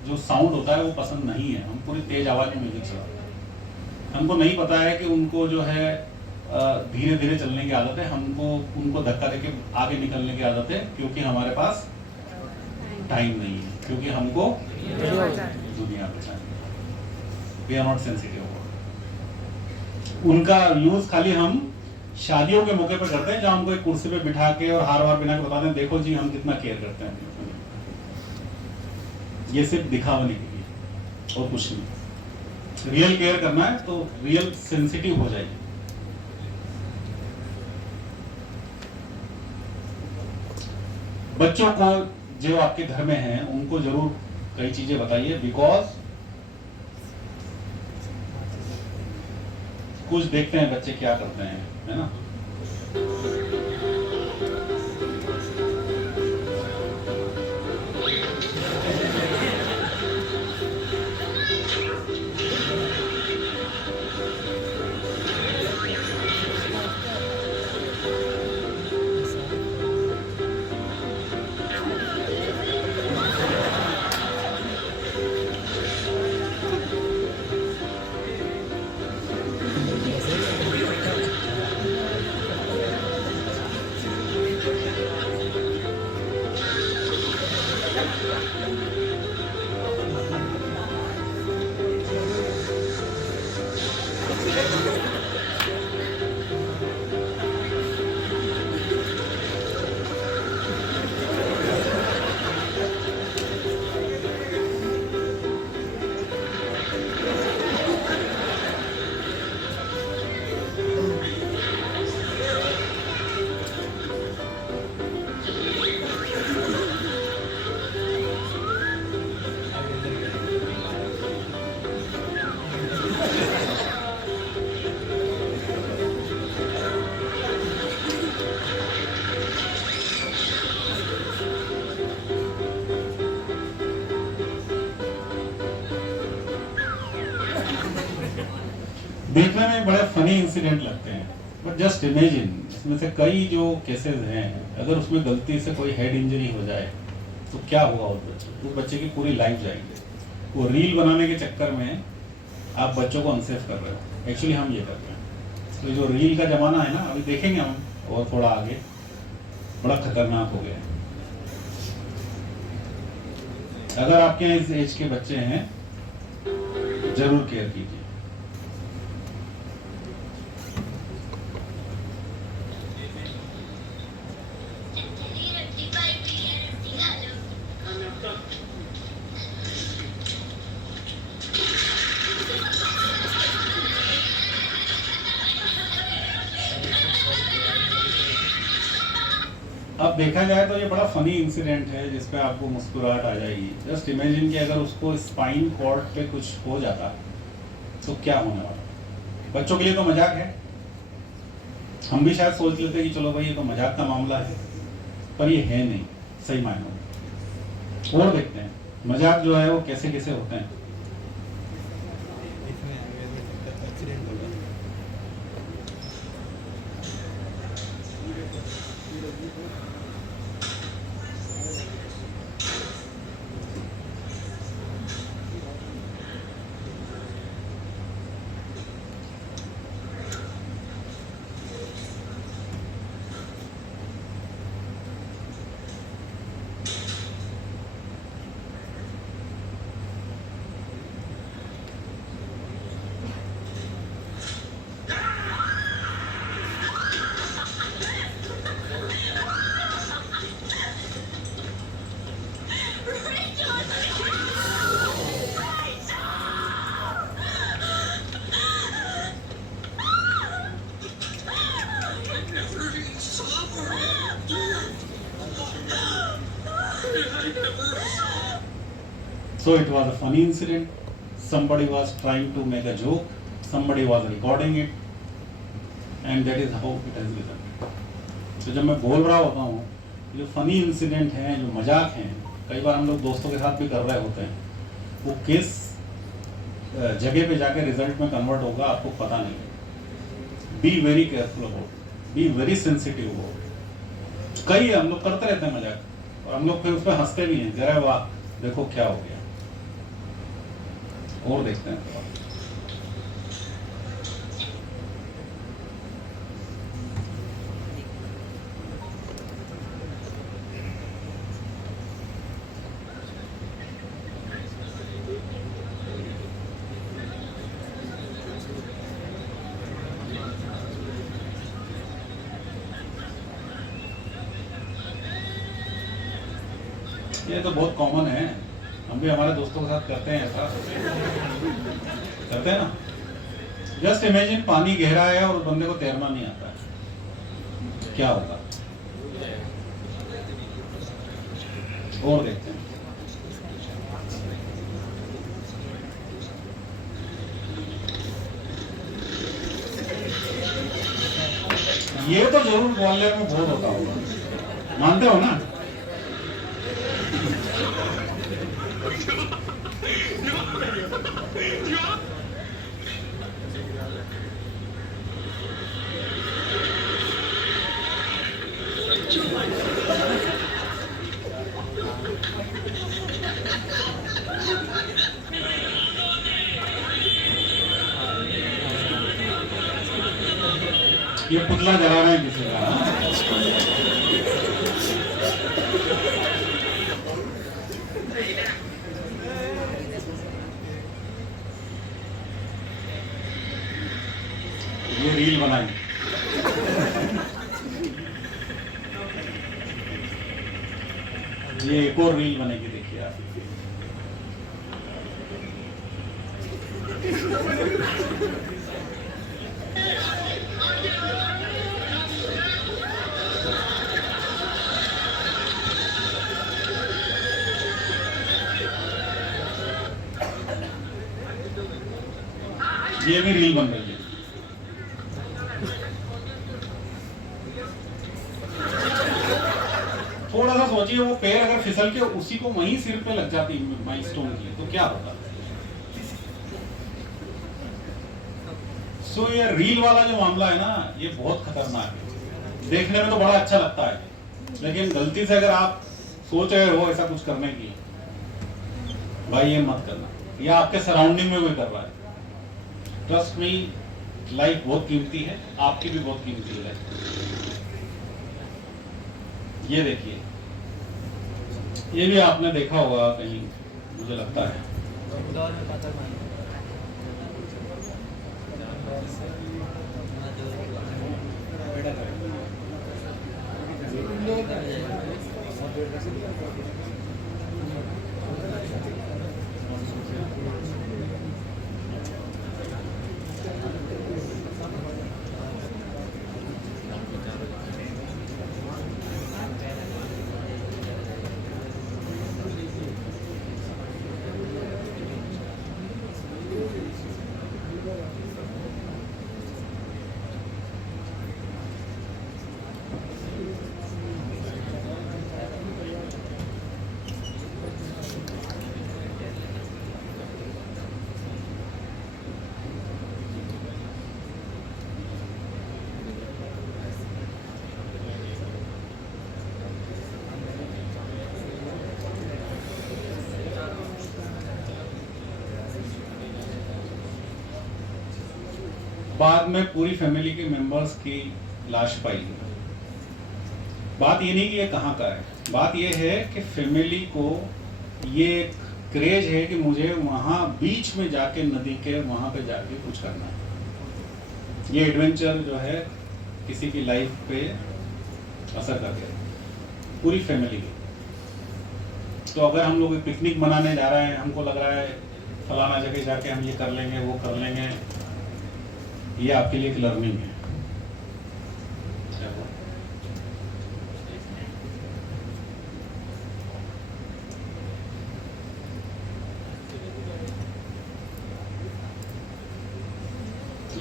जो साउंड होता है वो पसंद नहीं है, हम पूरी तेज आवाज में म्यूजिक चलाते हैं। हमको नहीं पता है कि उनको जो है धीरे धीरे चलने की आदत है, हमको उनको धक्का देके आगे निकलने की आदत है, क्योंकि हमारे पास टाइम नहीं है, क्योंकि हमको दुनिया बचानी है। We are not sensitive. उनका यूज खाली हम शादियों के मौके पर करते हैं, जहां हमको एक कुर्सी पे बिठा के और हार वार बिना के बताते हैं, देखो जी हम कितना केयर करते हैं। ये सिर्फ दिखाने के लिए और कुछ नहीं। रियल केयर करना है तो रियल सेंसिटिव हो जाइए। बच्चों को जो आपके घर में हैं उनको जरूर कई चीजें बताइए, बिकॉज कुछ देखते हैं बच्चे क्या करते हैं, है ना। देखने में बड़े फनी इंसिडेंट लगते हैं, बट जस्ट इमेजिन इसमें से कई जो केसेस हैं, अगर उसमें गलती से कोई हेड इंजरी हो जाए तो क्या हुआ उस बच्चे की पूरी लाइफ जाएगी। वो रील बनाने के चक्कर में आप बच्चों को अनसेफ कर रहे हो। एक्चुअली हम ये करते हैं। तो जो रील का जमाना है ना, अभी देखेंगे हम और थोड़ा आगे, बड़ा खतरनाक हो गया। अगर आपके यहाँ इस एज के बच्चे हैं जरूर केयर कीजिए। अब देखा जाए तो ये बड़ा फनी इंसिडेंट है जिसपे आपको मुस्कुराहट आ जाएगी। जस्ट इमेजिन कि अगर उसको स्पाइन कॉर्ड पे कुछ हो जाता तो क्या होने वाला। बच्चों के लिए तो मजाक है, हम भी शायद सोच लेते कि चलो भाई ये तो मजाक का मामला है, पर ये है नहीं सही मायनों में। और देखते हैं मजाक जो है वो कैसे कैसे होते हैं। एक्सीडेंट हो गया। So it was a funny incident. Somebody was trying to make a joke. Somebody was recording it, and that is how it has resulted. तो जब मैं बोल रहा होता हूँ, जो फनी इंसिडेंट हैं, जो मजाक हैं, कई बार हम लोग दोस्तों के साथ भी कर रहे होते हैं, वो किस जगह पे जाके रिजल्ट में कन्वर्ट होगा आपको पता नहीं है. Be very careful about, be very sensitive about. कई हम लोग करते रहते हैं मजाक, और हम लोग फिर उस पर हंसते भी हैं, जरा वाह देखो क्या हो गया. और देखते हैं ये तो बहुत कॉमन है. हम भी हमारे दोस्तों के साथ करते हैं, ऐसा करते हैं ना. जस्ट इमेजिन पानी गहरा है और बंदे को तैरना नहीं आता है, क्या होगा. और देखते हैं. ये तो जरूर ग्वालियर में बहुत होता होगा, मानते हो ना. ये पुतला जला रहे हैं किसी का. ये रील बनाई. ये एक और रील बनेगी, देखिए आप. ये भी रील बन रही है. थोड़ा सा सोचिए, वो पैर अगर फिसल के उसी को वहीं सिर पे लग जाती माइलस्टोन की, तो क्या होता. सो ये रील वाला जो मामला है ना, ये बहुत खतरनाक है. देखने में तो बड़ा अच्छा लगता है, लेकिन गलती से अगर आप सोच रहे हो ऐसा कुछ करने की, भाई ये मत करना. या आपके सराउंडिंग में कोई कर रहा है, ट्रस्ट मी, लाइफ बहुत कीमती है, आपकी भी बहुत कीमती है. ये देखिए, ये भी आपने देखा होगा कहीं, मुझे लगता है. बाद में पूरी फैमिली के मेंबर्स की लाश पाई. बात ये नहीं कि ये कहाँ का है, बात ये है कि फैमिली को ये क्रेज है कि मुझे वहाँ बीच में जाके, नदी के वहाँ पे जाके कुछ करना है. ये एडवेंचर जो है किसी की लाइफ पे असर कर गया, पूरी फैमिली की. तो अगर हम लोग पिकनिक मनाने जा रहे हैं, हमको लग रहा है फलाना जगह जाके हम ये कर लेंगे, वो कर लेंगे, ये आपके लिए एक लर्निंग है.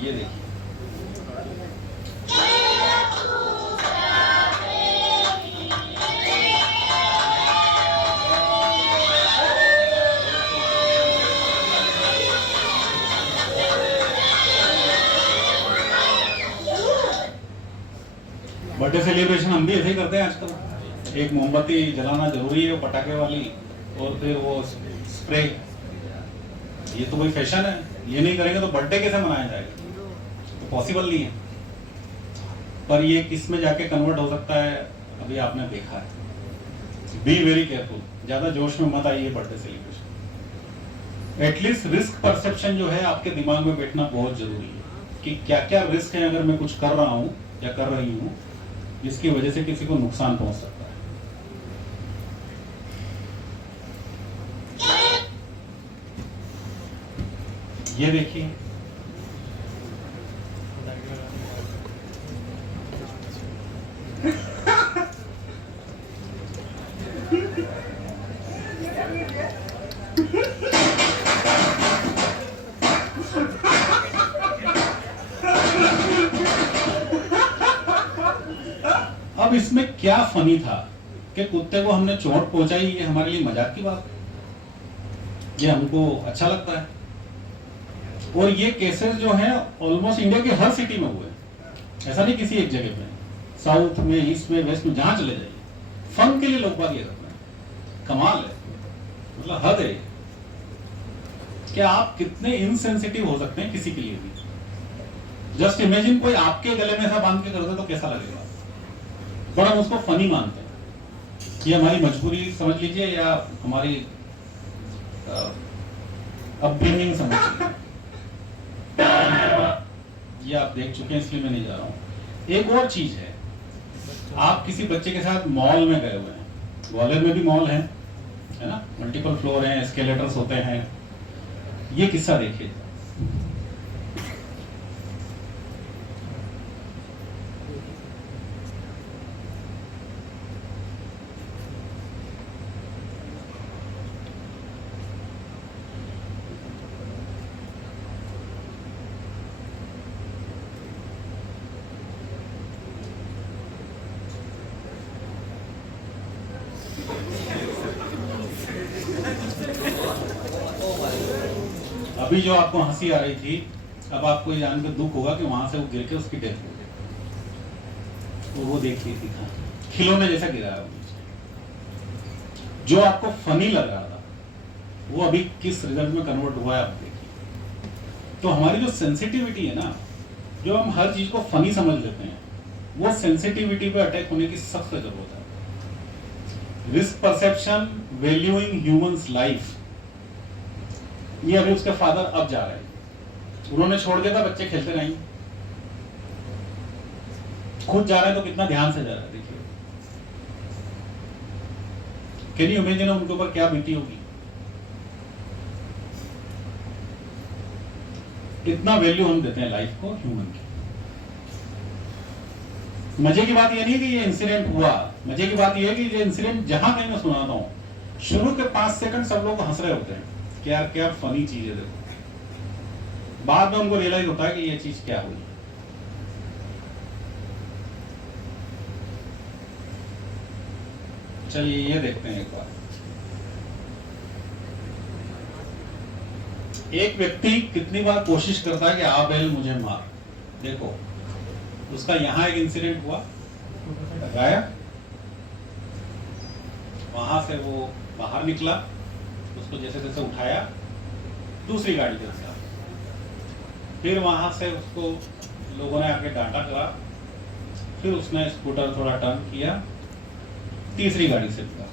ये देखिए, बर्थडे सेलिब्रेशन हम भी ऐसे ही करते हैं आजकल। एक मोमबत्ती जलाना जरूरी है, वो पटाखे वाली, और फिर वो स्प्रे। ये तो कोई फैशन है, ये नहीं करेंगे तो बर्थडे कैसे मनाया जाएगा? तो पॉसिबल नहीं है। पर ये किस में जाके कन्वर्ट हो सकता है अभी आपने देखा है। बी वेरी केयरफुल, ज्यादा जोश में मत आइए birthday celebration. At least risk perception जो है आपके दिमाग में बैठना बहुत जरूरी है कि क्या क्या रिस्क है अगर मैं कुछ कर रहा हूं या कर रही हूं जिसकी वजह से किसी को नुकसान पहुंच सकता है। ये देखिए, अब इसमें क्या फनी था कि कुत्ते को हमने चोट पहुंचाई, ये हमारे लिए मजाक की बात है, ये हमको अच्छा लगता है। और ये केसेस जो हैं ऑलमोस्ट इंडिया के हर सिटी में हुए, ऐसा नहीं किसी एक जगह में, साउथ में, ईस्ट में, वेस्ट में, जहां चले जाइए, फन के लिए लोग बात ये करते हैं। कमाल है, मतलब हद है कि आप कितने इनसेंसिटिव हो सकते हैं किसी के लिए भी। जस्ट इमेजिन कोई आपके गले में ऐसा बांध के कर दे तो कैसा लगेगा। बड़ा हम उसको फनी मानते हैं, ये हमारी मजबूरी समझ लीजिए या हमारी अपब्रिंगिंग समझ लीजिए। ये आप देख चुके हैं इसलिए मैं नहीं जा रहा हूं। एक और चीज है, आप किसी बच्चे के साथ मॉल में गए हुए हैं, ग्वालियर में भी मॉल है ना, मल्टीपल फ्लोर हैं, एस्केलेटर्स होते हैं। ये किस्सा देखिए, अभी जो आपको हंसी आ रही थी, अब आपको ये जानकर दुख होगा कि वहां से वो गिर के उसकी डेथ हो गई। तो वो देखिए दिखा, खिलौने जैसा गिरा है वो नीचे। जो आपको फनी लग रहा था वो अभी किस रिजल्ट में कन्वर्ट हुआ है आप देखिए। तो हमारी जो सेंसिटिविटी है ना, जो हम हर चीज को फनी समझ लेते हैं, वो सेंसिटिविटी पे अटैक होने की सख्त जरूरत है। Risk perception, valuing humans life, ये अभी उसके फादर अब जा रहे हैं। उन्होंने छोड़ दिया था, बच्चे खेलते रहेंगे, खुद जा रहे हैं तो कितना ध्यान से जा रहे हैं देखिए। कैन यू इमेजिन उनके ऊपर क्या बीती होगी। इतना वैल्यू हम देते हैं लाइफ को, ह्यूमन की। मजे की बात यह नहीं कि ये इंसिडेंट हुआ, मजे की बात यह है कि ये इंसिडेंट जहां कहीं मैं सुनाता हूं, शुरू के 5 सेकंड सब लोग हंस रहे होते हैं कि यार क्या फनी चीज है, देखो। बाद में उनको रियलाइज होता है कि ये चीज क्या हुई। चलिए ये देखते हैं एक बार। एक व्यक्ति कितनी बार कोशिश करता है कि आ बैल मुझे मार। देखो उसका यहां एक इंसिडेंट हुआ, गाया, वहां से वो बाहर निकला, उसको जैसे तैसे उठाया, दूसरी गाड़ी के साथ, फिर वहां से उसको लोगों ने आके डांटा करा, फिर उसने स्कूटर थोड़ा टर्न किया, तीसरी गाड़ी से निकला,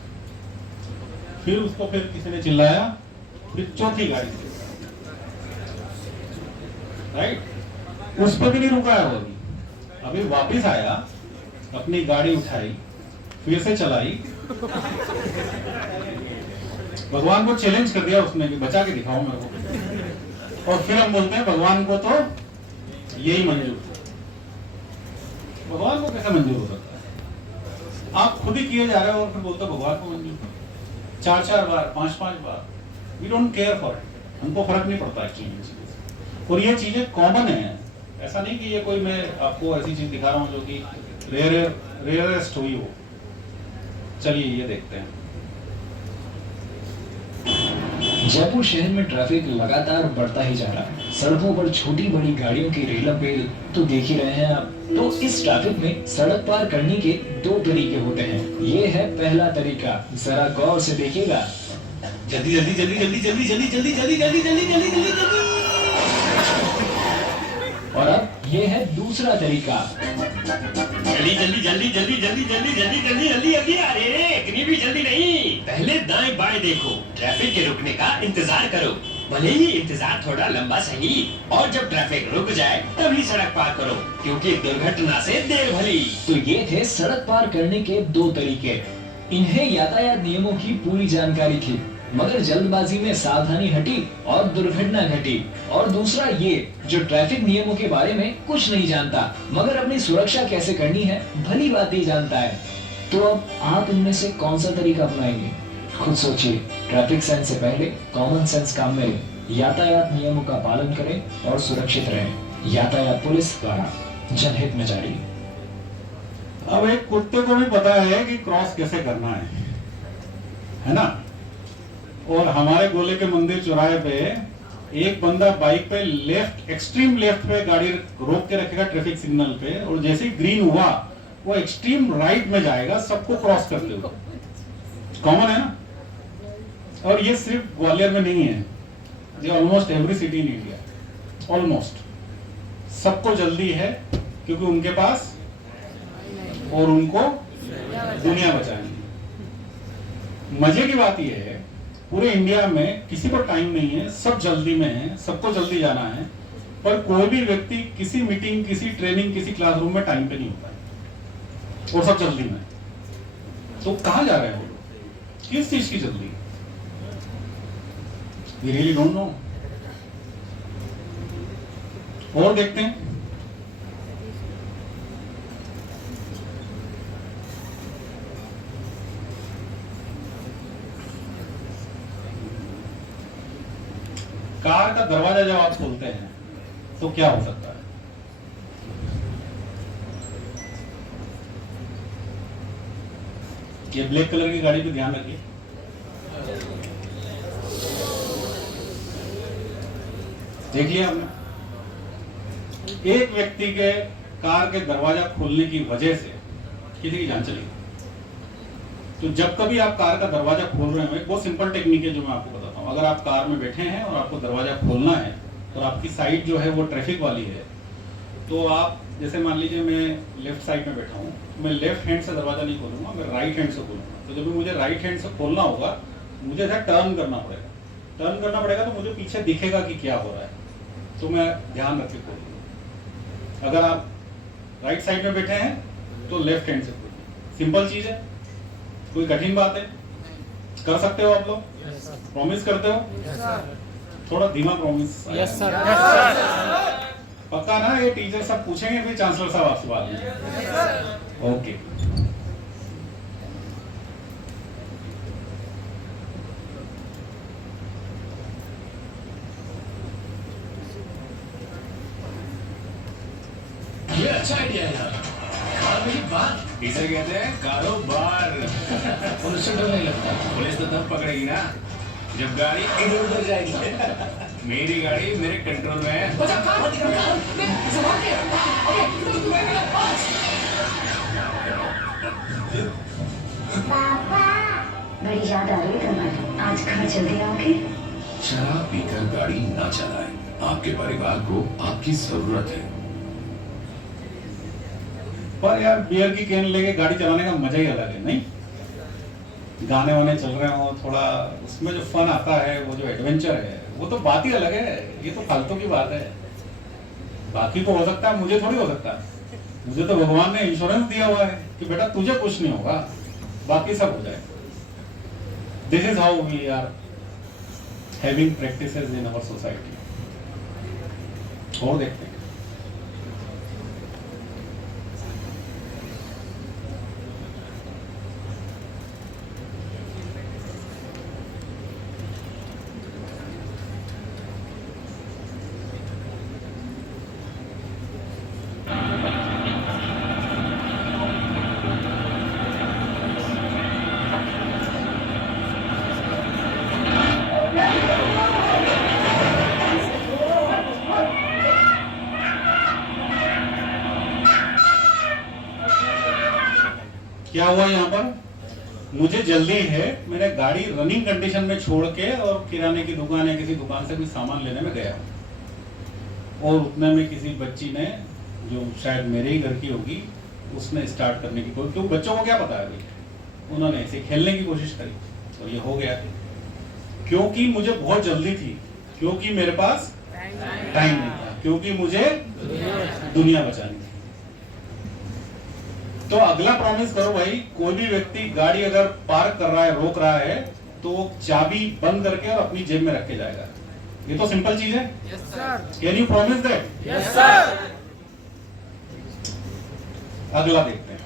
फिर उसको फिर किसी ने चिल्लाया, फिर चौथी गाड़ी से, राइट। उस पर भी नहीं रुका है वो, अभी वापिस आया, अपनी गाड़ी उठाई, फिर से चलाई, भगवान को चैलेंज कर दिया उसने कि बचा के दिखाओ मेरे को। और फिर हम बोलते हैं भगवान को तो यही मंजूर। भगवान को कैसे मंजूर हो सकता है? आप खुद ही किए जा रहे हो और फिर बोलते हो भगवान को मंजूर। 4-4 बार, 5-5 बार, we don't care for it, हमको फर्क नहीं पड़ता एक्चुअली। और ये चीजें कॉमन है, ऐसा नहीं कि ये कोई मैं आपको ऐसी चीज दिखा रहा हूँ जो कि रेयरेस्ट हुई हो। चलिए ये देखते हैं। जयपुर शहर में ट्रैफिक लगातार बढ़ता ही जा रहा है। सड़कों पर छोटी बड़ी गाड़ियों की रेलम-पेल तो देख ही रहे हैं आप। तो इस ट्रैफिक में सड़क पार करने के 2 तरीके होते हैं। ये है पहला तरीका, जरा गौर से देखिएगा। जल्दी जल्दी जल्दी जल्दी जल्दी जल्दी जल्दी जल्दी जल्दी जल्दी जल्दी जल्दी जल्दी। और अब ये है दूसरा तरीका। जल्दी जल्दी जल्दी जल्दी जल्दी जल्दी जल्दी जल्दी जल्दी जल्दी। अरे इतनी भी जल्दी नहीं, पहले दाएं बाएं देखो, ट्रैफिक के रुकने का इंतजार करो। भले ही इंतजार थोड़ा लंबा सही, और जब ट्रैफिक रुक जाए तभी सड़क पार करो, क्योंकि दुर्घटना से देर भली। तो ये थे सड़क पार करने के 2 तरीके। इन्हें यातायात नियमों की पूरी जानकारी थी, मगर जल्दबाजी में सावधानी हटी और दुर्घटना घटी। और दूसरा ये जो ट्रैफिक नियमों के बारे में कुछ नहीं जानता, मगर अपनी सुरक्षा कैसे करनी है भली बात ही जानता है। तो अब आप इनमें से कौन सा तरीका अपनाएंगे? खुद सोचिए। ट्रैफिक साइन से पहले कॉमन सेंस काम में लें, यातायात नियमों का पालन करें और सुरक्षित रहें। यातायात पुलिस द्वारा जनहित में जारी। अब एक कुत्ते को भी पता है कि क्रॉस कैसे करना है ना? और हमारे गोले के मंदिर चौराहे पे एक बंदा बाइक पे लेफ्ट, एक्सट्रीम लेफ्ट पे गाड़ी रोक के रखेगा ट्रैफिक सिग्नल पे, और जैसे ही ग्रीन हुआ वो एक्सट्रीम राइट में जाएगा सबको क्रॉस करते हुए। कॉमन है ना? और ये सिर्फ ग्वालियर में नहीं है, ये almost every city in India, almost सबको जल्दी है क्योंकि उनके पास और उनको दुनिया बचानी। मजे की बात यह है पूरे इंडिया में किसी को टाइम नहीं है, सब जल्दी में है, सबको जल्दी जाना है, पर कोई भी व्यक्ति किसी मीटिंग, किसी ट्रेनिंग, किसी क्लासरूम में टाइम पे नहीं होता है, और सब जल्दी में। तो कहां जा रहे हैं वो लोग? किस चीज की जल्दी? We really don't know। और देखते हैं। कार का दरवाजा जब आप खोलते हैं तो क्या हो सकता है? ये ब्लैक कलर की गाड़ी पे ध्यान रखिए। देख लिया हमने, एक व्यक्ति के कार के दरवाजा खोलने की वजह से किसी की जान चली गई। तो जब कभी आप कार का दरवाजा खोल रहे हो, एक बहुत सिंपल टेक्निक है जो मैं आपको बताता हूँ। अगर आप कार में बैठे हैं और आपको दरवाजा खोलना है और आपकी साइड जो है वो ट्रैफिक वाली है, तो आप जैसे मान लीजिए मैं लेफ्ट साइड में बैठा हूँ, मैं लेफ्ट हैंड से दरवाजा नहीं खोलूंगा, मैं राइट हैंड से खोलूंगा। तो जब भी मुझे राइट हैंड से खोलना होगा, मुझे ऐसा टर्न करना पड़ेगा। टर्न करना पड़ेगा तो मुझे पीछे दिखेगा कि क्या हो रहा है, तो मैं ध्यान रख के खोलूंगा। अगर आप राइट साइड में बैठे हैं तो लेफ्ट हैंड से खोलिए। सिंपल चीज है, कोई कठिन बात है? कर सकते हो आप लोग? प्रॉमिस करते हो? थोड़ा धीमा प्रॉमिस। Yes sir. पक्का ना? ये टीचर सब पूछेंगे फिर चांसलर साहब आपसे बाद में। ओके। ये अच्छा आइडिया है यार। बात इसे कहते हैं कारोबार। पुलिस से डर नहीं लगता? पुलिस तो तब पकड़ेगी ना जब गाड़ी इधर उधर जाएगी। मेरी गाड़ी मेरे कंट्रोल में है। पापा, बड़ी याद आ रही है तुम्हारी। आज घर जल्दी आओगे? शराब पीकर गाड़ी ना चलाएं। आपके परिवार को आपकी जरूरत है। पर यार बियर की कैन लेके गाड़ी चलाने का मजा ही अलग है, नहीं? गाने वाने चल रहे हो, थोड़ा उसमें जो फन आता है, वो जो एडवेंचर है, वो तो बात ही अलग है। ये तो फालतू की बात है। बाकी को हो सकता है, मुझे थोड़ी हो सकता है। मुझे तो भगवान ने इंश्योरेंस दिया हुआ है कि बेटा तुझे कुछ नहीं होगा, बाकी सब हो जाए। This is how we are having practices in our society. और देखते हैं। क्या हुआ यहाँ पर, मुझे जल्दी है, मैंने गाड़ी रनिंग कंडीशन में छोड़ के और किराने की दुकान या किसी दुकान से कोई सामान लेने में गया, और उतने में किसी बच्ची ने, जो शायद मेरे ही घर की होगी, उसने स्टार्ट करने की कोशिश, क्योंकि बच्चों को क्या पता है भाई, उन्होंने ऐसे खेलने की कोशिश करी और ये हो गया। क्योंकि मुझे बहुत जल्दी थी, क्योंकि मेरे पास टाइम नहीं था, क्योंकि मुझे दुनिया बचानी थी। तो अगला प्रॉमिस करो भाई, कोई भी व्यक्ति गाड़ी अगर पार्क कर रहा है, रोक रहा है, तो चाबी बंद करके और अपनी जेब में रख के जाएगा। ये तो सिंपल चीज है। Can you promise that? Yes sir. अगला देखते हैं।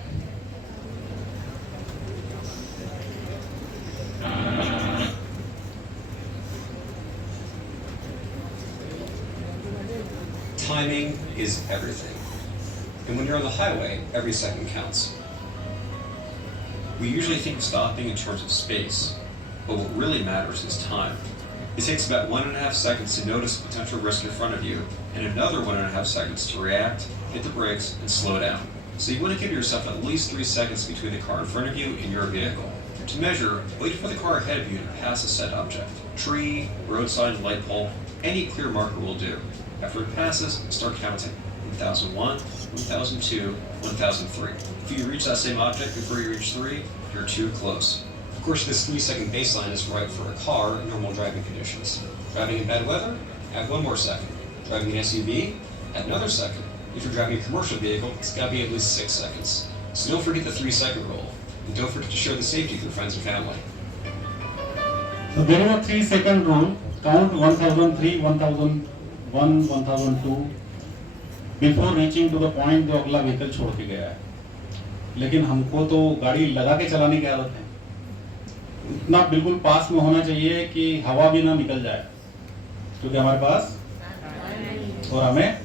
Timing is everything. And when you're on the highway, every second counts. We usually think of stopping in terms of space, but what really matters is time. It takes about 1.5 seconds to notice a potential risk in front of you, and another 1.5 seconds to react, hit the brakes, and slow down. So you want to give yourself at least 3 seconds between the car in front of you and your vehicle. To measure, wait for the car ahead of you to pass a set object. Tree, road sign, light pole, any clear marker will do. After it passes, start counting. 1001, 1002, 1003. If you reach that same object before you reach 3, you're too close. Of course, this 3-second baseline is right for a car in normal driving conditions. Driving in bad weather, add 1 more second. Driving an SUV, add another second. If you're driving a commercial vehicle, it's got to be at least 6 seconds. So don't forget the 3-second rule. And don't forget to share the safety with your friends and family. So there is a 3-second rule. Count 1003, 1001, 1002 before reaching to the point जो अगला vehicle छोड़ के गया है। लेकिन हमको तो गाड़ी लगा के चलाने की आदत है। इतना बिल्कुल पास में होना चाहिए कि हवा भी ना निकल जाए, क्योंकि हमारे पास और हमें,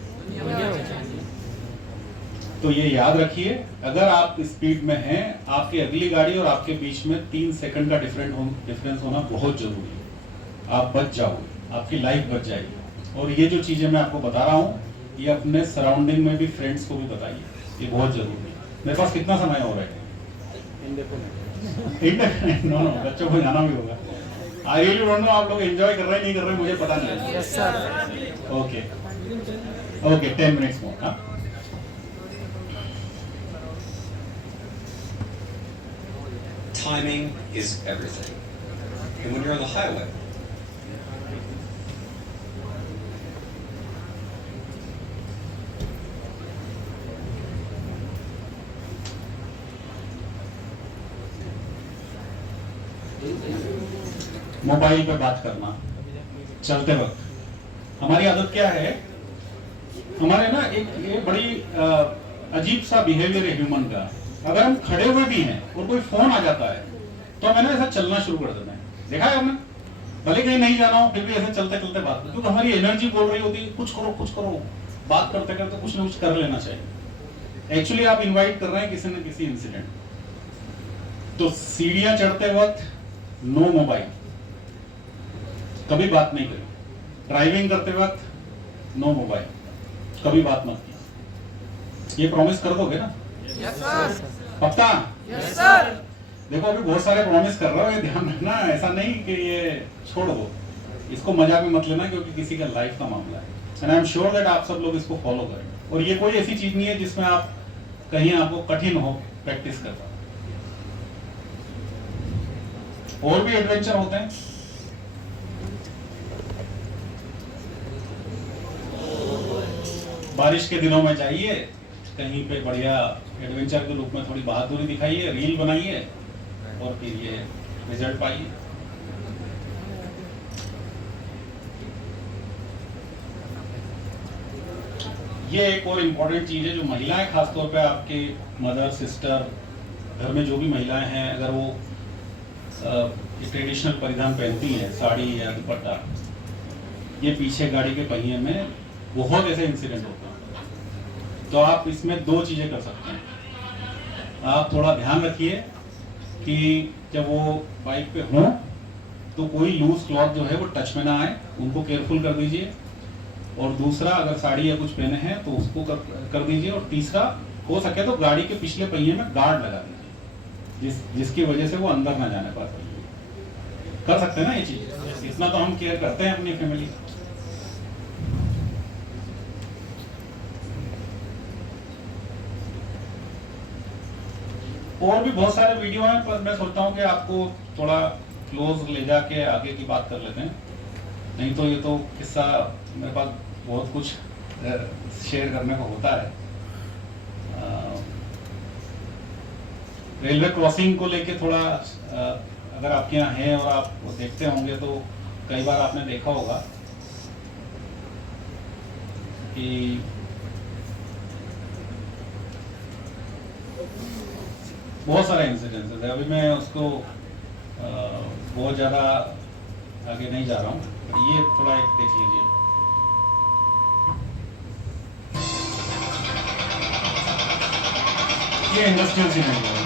तो ये याद रखिए, अगर आप स्पीड में हैं, आपकी अगली गाड़ी और आपके बीच में 3 सेकंड का डिफरेंस होना बहुत जरूरी है। आप बच जाओगे, आपकी लाइफ बच जाएगी। और ये जो चीजें मैं आपको बता रहा हूँ, ये अपने सराउंडिंग में भी, फ्रेंड्स को भी बताइए, ये बहुत जरूरी है। मेरे पास कितना समय हो रहा है? नो नो, बच्चों को जाना भी होगा। आई रियली डोंट नो आप लोग एंजॉय कर रहे हैं नहीं कर रहे, मुझे पता नहीं है। Yes sir. Okay okay, 10 minutes more. हाँ, Timing is everything. And when you're on the highway, mobile पे बात करना चलते वक्त, हमारी आदत क्या है, हमारे ना एक ये बड़ी अजीब सा बिहेवियर है ह्यूमन का। अगर हम खड़े हुए भी हैं और कोई फोन आ जाता है तो हमें ना ऐसा चलना शुरू कर देना है। देखा है हमने, भले कहीं नहीं जाना हो फिर भी ऐसे चलते चलते बात करते, क्योंकि हमारी एनर्जी बोल रही होती है कुछ करो, बात करते करते कुछ ना कुछ कर लेना चाहिए। एक्चुअली आप इन्वाइट कर रहे हैं किसी न किसी इंसिडेंट। तो सीढ़ियां चढ़ते वक्त नो मोबाइल, कभी बात नहीं करी। ड्राइविंग करते वक्त नो मोबाइल, कभी बात मत की। ये प्रॉमिस कर दोगे ना? Yes sir. पक्का? Yes sir. देखो अभी बहुत सारे प्रॉमिस कर रहे हो, ये ध्यान रखना, ऐसा नहीं कि ये छोड़ दो, इसको मजाक में मत लेना, क्योंकि किसी का लाइफ का मामला है। And I am sure that आप सब लोग इसको फॉलो करें। और ये कोई ऐसी चीज नहीं है जिसमें आप कहीं आपको कठिन हो प्रैक्टिस करना। और भी एडवेंचर होते हैं। बारिश के दिनों में जाइए कहीं पे, बढ़िया एडवेंचर के रूप में थोड़ी बहादुरी दिखाइए, रील बनाइए और फिर ये रिजल्ट पाइए। ये एक और इम्पोर्टेंट चीज है जो महिलाएं, खासतौर पे आपके मदर, सिस्टर, घर में जो भी महिलाएं हैं, अगर वो ट्रेडिशनल परिधान पहनती हैं, साड़ी या दुपट्टा, ये पीछे गाड़ी के पहिए में बहुत ऐसे इंसिडेंट होते हैं। तो आप इसमें 2 चीजें कर सकते हैं। आप थोड़ा ध्यान रखिए कि जब वो बाइक पे हो तो कोई लूज क्लॉथ जो है वो टच में ना आए, उनको केयरफुल कर दीजिए। और दूसरा, अगर साड़ी या कुछ पहने हैं तो उसको कर दीजिए। और तीसरा, हो सके तो गाड़ी के पिछले पहिए में गार्ड लगा दीजिए, जिसकी वजह से वो अंदर ना जाने पाते। कर सकते हैं ना ये चीज, इतना तो हम केयर करते हैं अपनी फैमिली का। और भी बहुत सारे वीडियो हैं, पर मैं सोचता हूँ कि आपको थोड़ा क्लोज ले जाके आगे की बात कर लेते हैं, नहीं तो ये तो किस्सा मेरे पास बहुत कुछ शेयर करने को होता है। रेलवे क्रॉसिंग को लेके थोड़ा अगर आपके यहाँ है और आप देखते होंगे तो कई बार आपने देखा होगा कि बहुत सारे इंसिडेंट्स है। अभी मैं उसको बहुत ज़्यादा आगे नहीं जा रहा हूँ, पर ये थोड़ा एक देख लीजिए। ये इंडस्ट्रियल सीन है।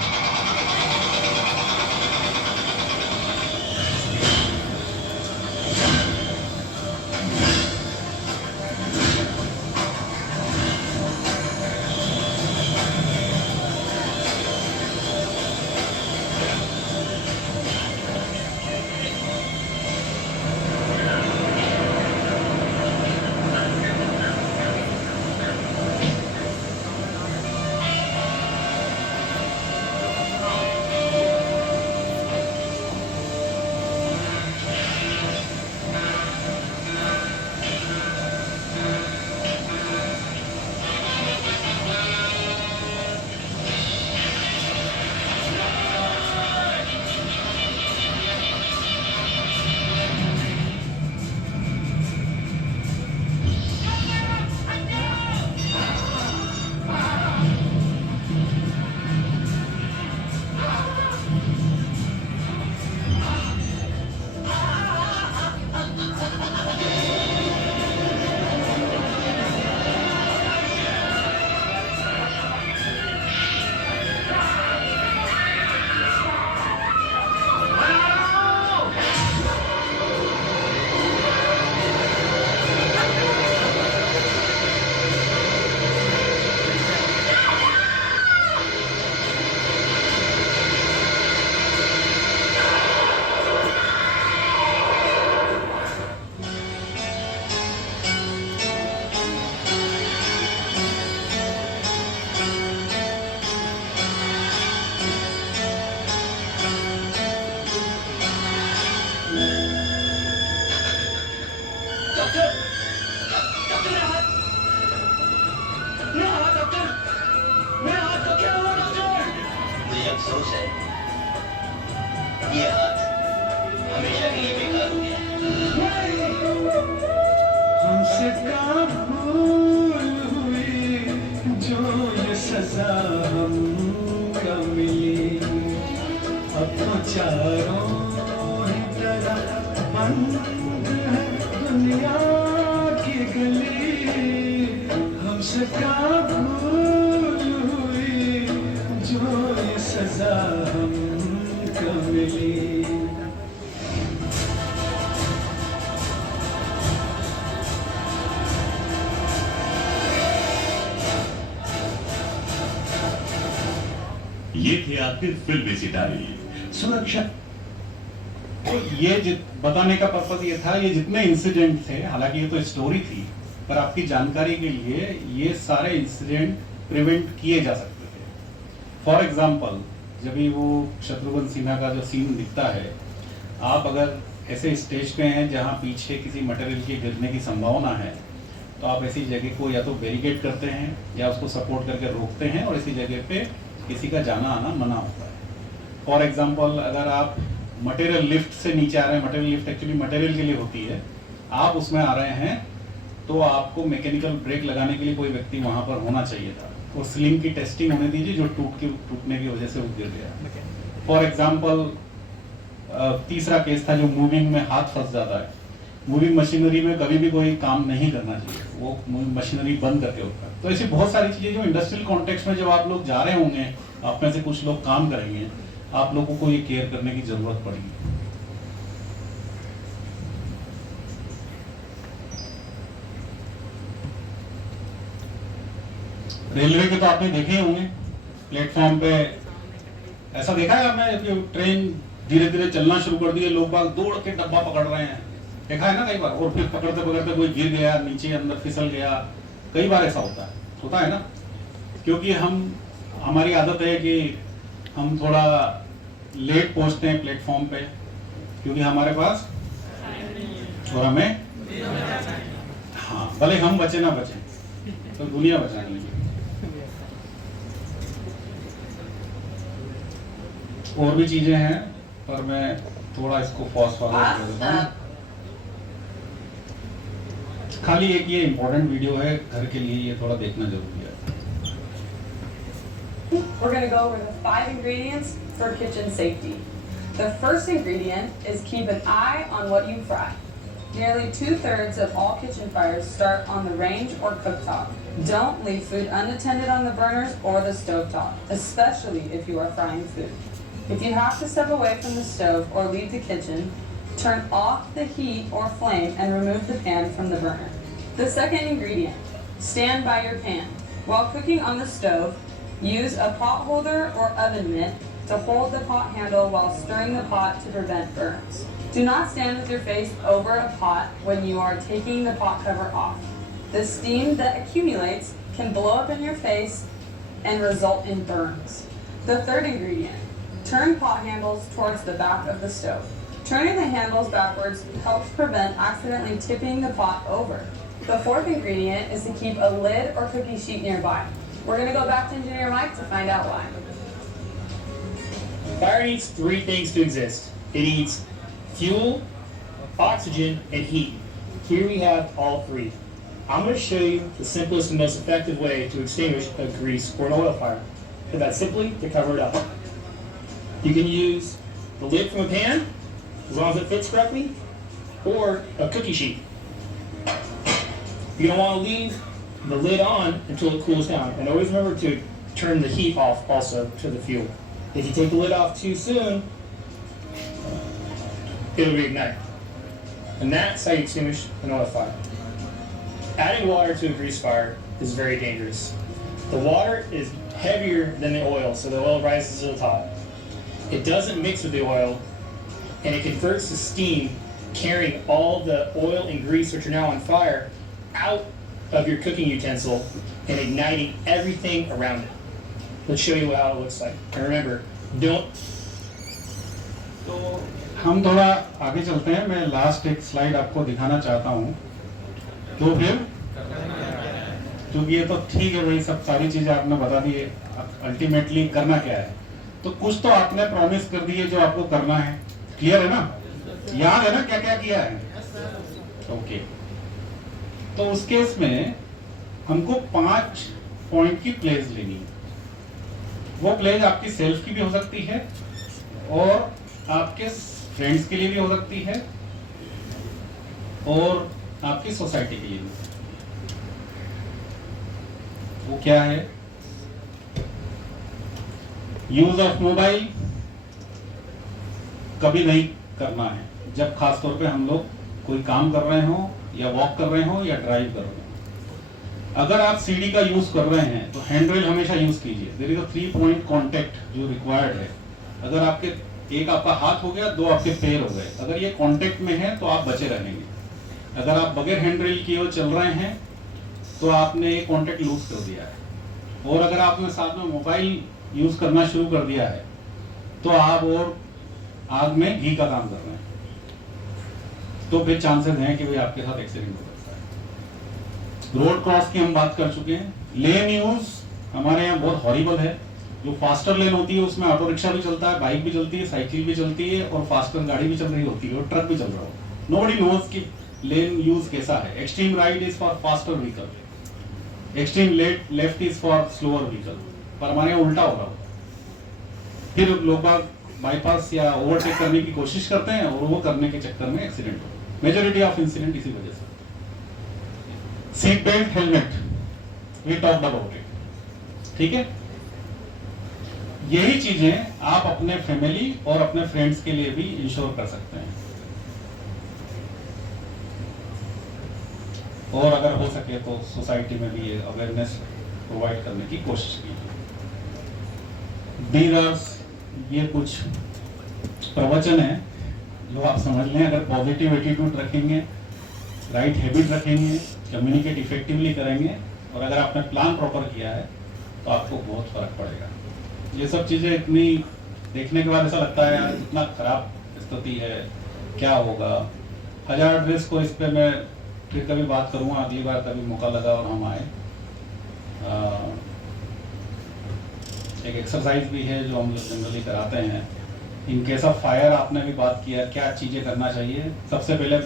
अफसोस है ये हाथ हमेशा के लिए बेकार हो गया। हमसे क्या भूल हुई जो ये सजा हमको मिली, अब तो चारों ही तरफ बंद है दुनिया की गली। हमसे क्या भूल हुई जो ये सजा हमको मिली। ये थे आपके फिल्मी सितारे सुरक्षा। तो ये बताने का पर्पस ये था, ये जितने इंसिडेंट थे, हालांकि ये तो स्टोरी थी, पर आपकी जानकारी के लिए ये सारे इंसिडेंट प्रिवेंट किए जा सकते थे। फॉर एग्जांपल, जब भी वो शत्रुघ्न सिन्हा का जो सीन दिखता है, आप अगर ऐसे स्टेज पे हैं जहाँ पीछे किसी मटेरियल के गिरने की संभावना है, तो आप ऐसी जगह को या तो बैरिकेड करते हैं या उसको सपोर्ट करके रोकते हैं, और इसी जगह पे किसी का जाना आना मना होता है। फॉर एग्जांपल, अगर आप मटेरियल लिफ्ट से नीचे आ रहे हैं, मटेरियल लिफ्ट एक्चुअली मटेरियल के लिए होती है, आप उसमें आ रहे हैं तो आपको मैकेनिकल ब्रेक लगाने के लिए कोई व्यक्ति वहां पर होना चाहिए था, और स्लिंग की टेस्टिंग होने दीजिए जो टूटने की वजह से वो गिर गया। फॉर एग्जाम्पल, तीसरा केस था जो मूविंग में हाथ फंस जाता है। मूविंग मशीनरी में कभी भी कोई काम नहीं करना चाहिए, वो मशीनरी बंद करके होता है। तो ऐसी बहुत सारी चीजें जो इंडस्ट्रियल कॉन्टेक्स्ट में जब आप लोग जा रहे होंगे, आप में से कुछ लोग काम करेंगे, आप लोगों को ये केयर करने की जरूरत पड़ेगी। रेलवे के तो आपने देखे ही होंगे, प्लेटफॉर्म पे ऐसा देखा है आपने कि ट्रेन धीरे धीरे चलना शुरू कर दिए, लोग बाग दौड़ के डब्बा पकड़ रहे हैं, देखा है ना कई बार, और फिर पकड़ते पकड़ते कोई गिर गया नीचे, अंदर फिसल गया, कई बार ऐसा होता है ना, क्योंकि हमारी आदत है कि हम थोड़ा लेट पहुंचते हैं प्लेटफॉर्म पे, क्योंकि हमारे पास और हमें, हाँ भले हम बचे ना बचे तो दुनिया बचानी है। और भी चीजें हैं पर मैं थोड़ा इसको फास्ट फॉरवर्ड कर देता हूँ। खाली एक ये इम्पोर्टेंट वीडियो है घर के लिए, ये थोड़ा देखना जरूरी है। We're going to go over the 5 ingredients for kitchen safety. The first ingredient is keep an eye on what you fry. Nearly 2/3 of all kitchen fires start on the range or cooktop. Don't leave food unattended on the burners or the stovetop, especially if you are frying food. If you have to step away from the stove or leave the kitchen, turn off the heat or flame and remove the pan from the burner. The second ingredient, stand by your pan. While cooking on the stove, use a pot holder or oven mitt to hold the pot handle while stirring the pot to prevent burns. Do not stand with your face over a pot when you are taking the pot cover off. The steam that accumulates can blow up in your face and result in burns. The third ingredient, turn pot handles towards the back of the stove. Turning the handles backwards helps prevent accidentally tipping the pot over. The fourth ingredient is to keep a lid or cookie sheet nearby. We're going to go back to Engineer Mike to find out why. Fire needs 3 things to exist. It needs fuel, oxygen, and heat. Here we have all 3. I'm going to show you the simplest and most effective way to extinguish a grease or an oil fire. And that's simply to cover it up. You can use the lid from a pan, as long as it fits correctly, or a cookie sheet. You're going to want to leave the lid on until it cools down. And always remember to turn the heat off also to the fuel. If you take the lid off too soon, it'll reignite. And that's how you extinguish an oil fire. Adding water to a grease fire is very dangerous. The water is heavier than the oil, so the oil rises to the top. It doesn't mix with the oil, and it converts the steam, carrying all the oil and grease which are now on fire out of your cooking utensil and igniting everything around it. Let's show you how it looks like. And remember, don't. तो हम थोड़ा आगे चलते हैं, मैं last एक slide आपको दिखाना चाहता हूँ, तो फिर क्योंकि ये तो ठीक है भाई, सब सारी चीजें आपने बता दी, अल्टीमेटली करना क्या है, तो कुछ तो आपने प्रॉमिस कर दिए जो आपको करना है, क्लियर है ना, याद है ना क्या क्या किया है, ओके। तो उस केस में हमको 5 पॉइंट की प्लेज लेनी है। वो प्लेज आपकी सेल्फ की भी हो सकती है और आपके फ्रेंड्स के लिए भी हो सकती है और आपकी सोसाइटी के लिए भी। वो क्या है? यूज ऑफ मोबाइल कभी नहीं करना है, जब खास तौर पे हम लोग कोई काम कर रहे हो या वॉक कर रहे हो या ड्राइव कर रहे हो। अगर आप सीढ़ी का यूज कर रहे हैं तो हैंड रेल हमेशा यूज कीजिए। There is a 3 point contact जो रिक्वायर्ड है। अगर आपके एक आपका हाथ हो गया, 2 आपके पैर हो गए, अगर ये कांटेक्ट में है तो आप बचे रहेंगे। अगर आप बगैर हैंड रेल किए हुए चल रहे हैं तो आपने एक कांटेक्ट लूज कर दिया है। और अगर आपने साथ में मोबाइल यूज करना शुरू कर दिया है तो आप और आग में घी का काम कर रहे हैं, तो फिर चांसेस हैं कि भाई आपके साथ एक्सीडेंट हो सकता है। रोड क्रॉस की हम बात कर चुके हैं। लेन यूज हमारे यहाँ बहुत हॉरिबल है। जो फास्टर लेन होती है उसमें ऑटो रिक्शा भी चलता है, बाइक भी चलती है, साइकिल भी चलती है और फास्टर गाड़ी भी चल रही होती है और ट्रक भी चल रहा हो। नोबडी नोज कि लेन यूज कैसा है। Extreme right is for faster vehicle, extreme left is for slower vehicle, पर हमारे यहाँ उल्टा हो रहा होता है। फिर लोग बाईपास या ओवरटेक करने की कोशिश करते हैं और वो करने के चक्कर में एक्सीडेंट होता है। मेजॉरिटी ऑफ इंसिडेंट इसी वजह से। Seat belt, helmet, we talked about it, ठीक है। यही चीजें आप अपने फैमिली और अपने फ्रेंड्स के लिए भी इंश्योर कर सकते हैं। और अगर हो सके तो सोसाइटी में भी अवेयरनेस प्रोवाइड करने की कोशिश कीजिए। डीलर्स, ये कुछ प्रवचन है जो आप समझ लें। अगर पॉजिटिव एटीट्यूड रखेंगे, राइट हैबिट रखेंगे, कम्युनिकेट इफेक्टिवली करेंगे और अगर आपने प्लान प्रॉपर किया है तो आपको बहुत फर्क पड़ेगा। ये सब चीज़ें इतनी देखने के बाद ऐसा लगता है यार इतना खराब स्थिति है, क्या होगा। हजार ड्रेस को इस पे मैं फिर कभी बात करूँगा, अगली बार कभी मौका लगा और हम आए। एक एक्सरसाइज भी है जो हम लोग जनरली कराते हैं। इन केस ऑफ फायर आपने भी बात किया, क्या चीज़ें करना चाहिए। सबसे पहले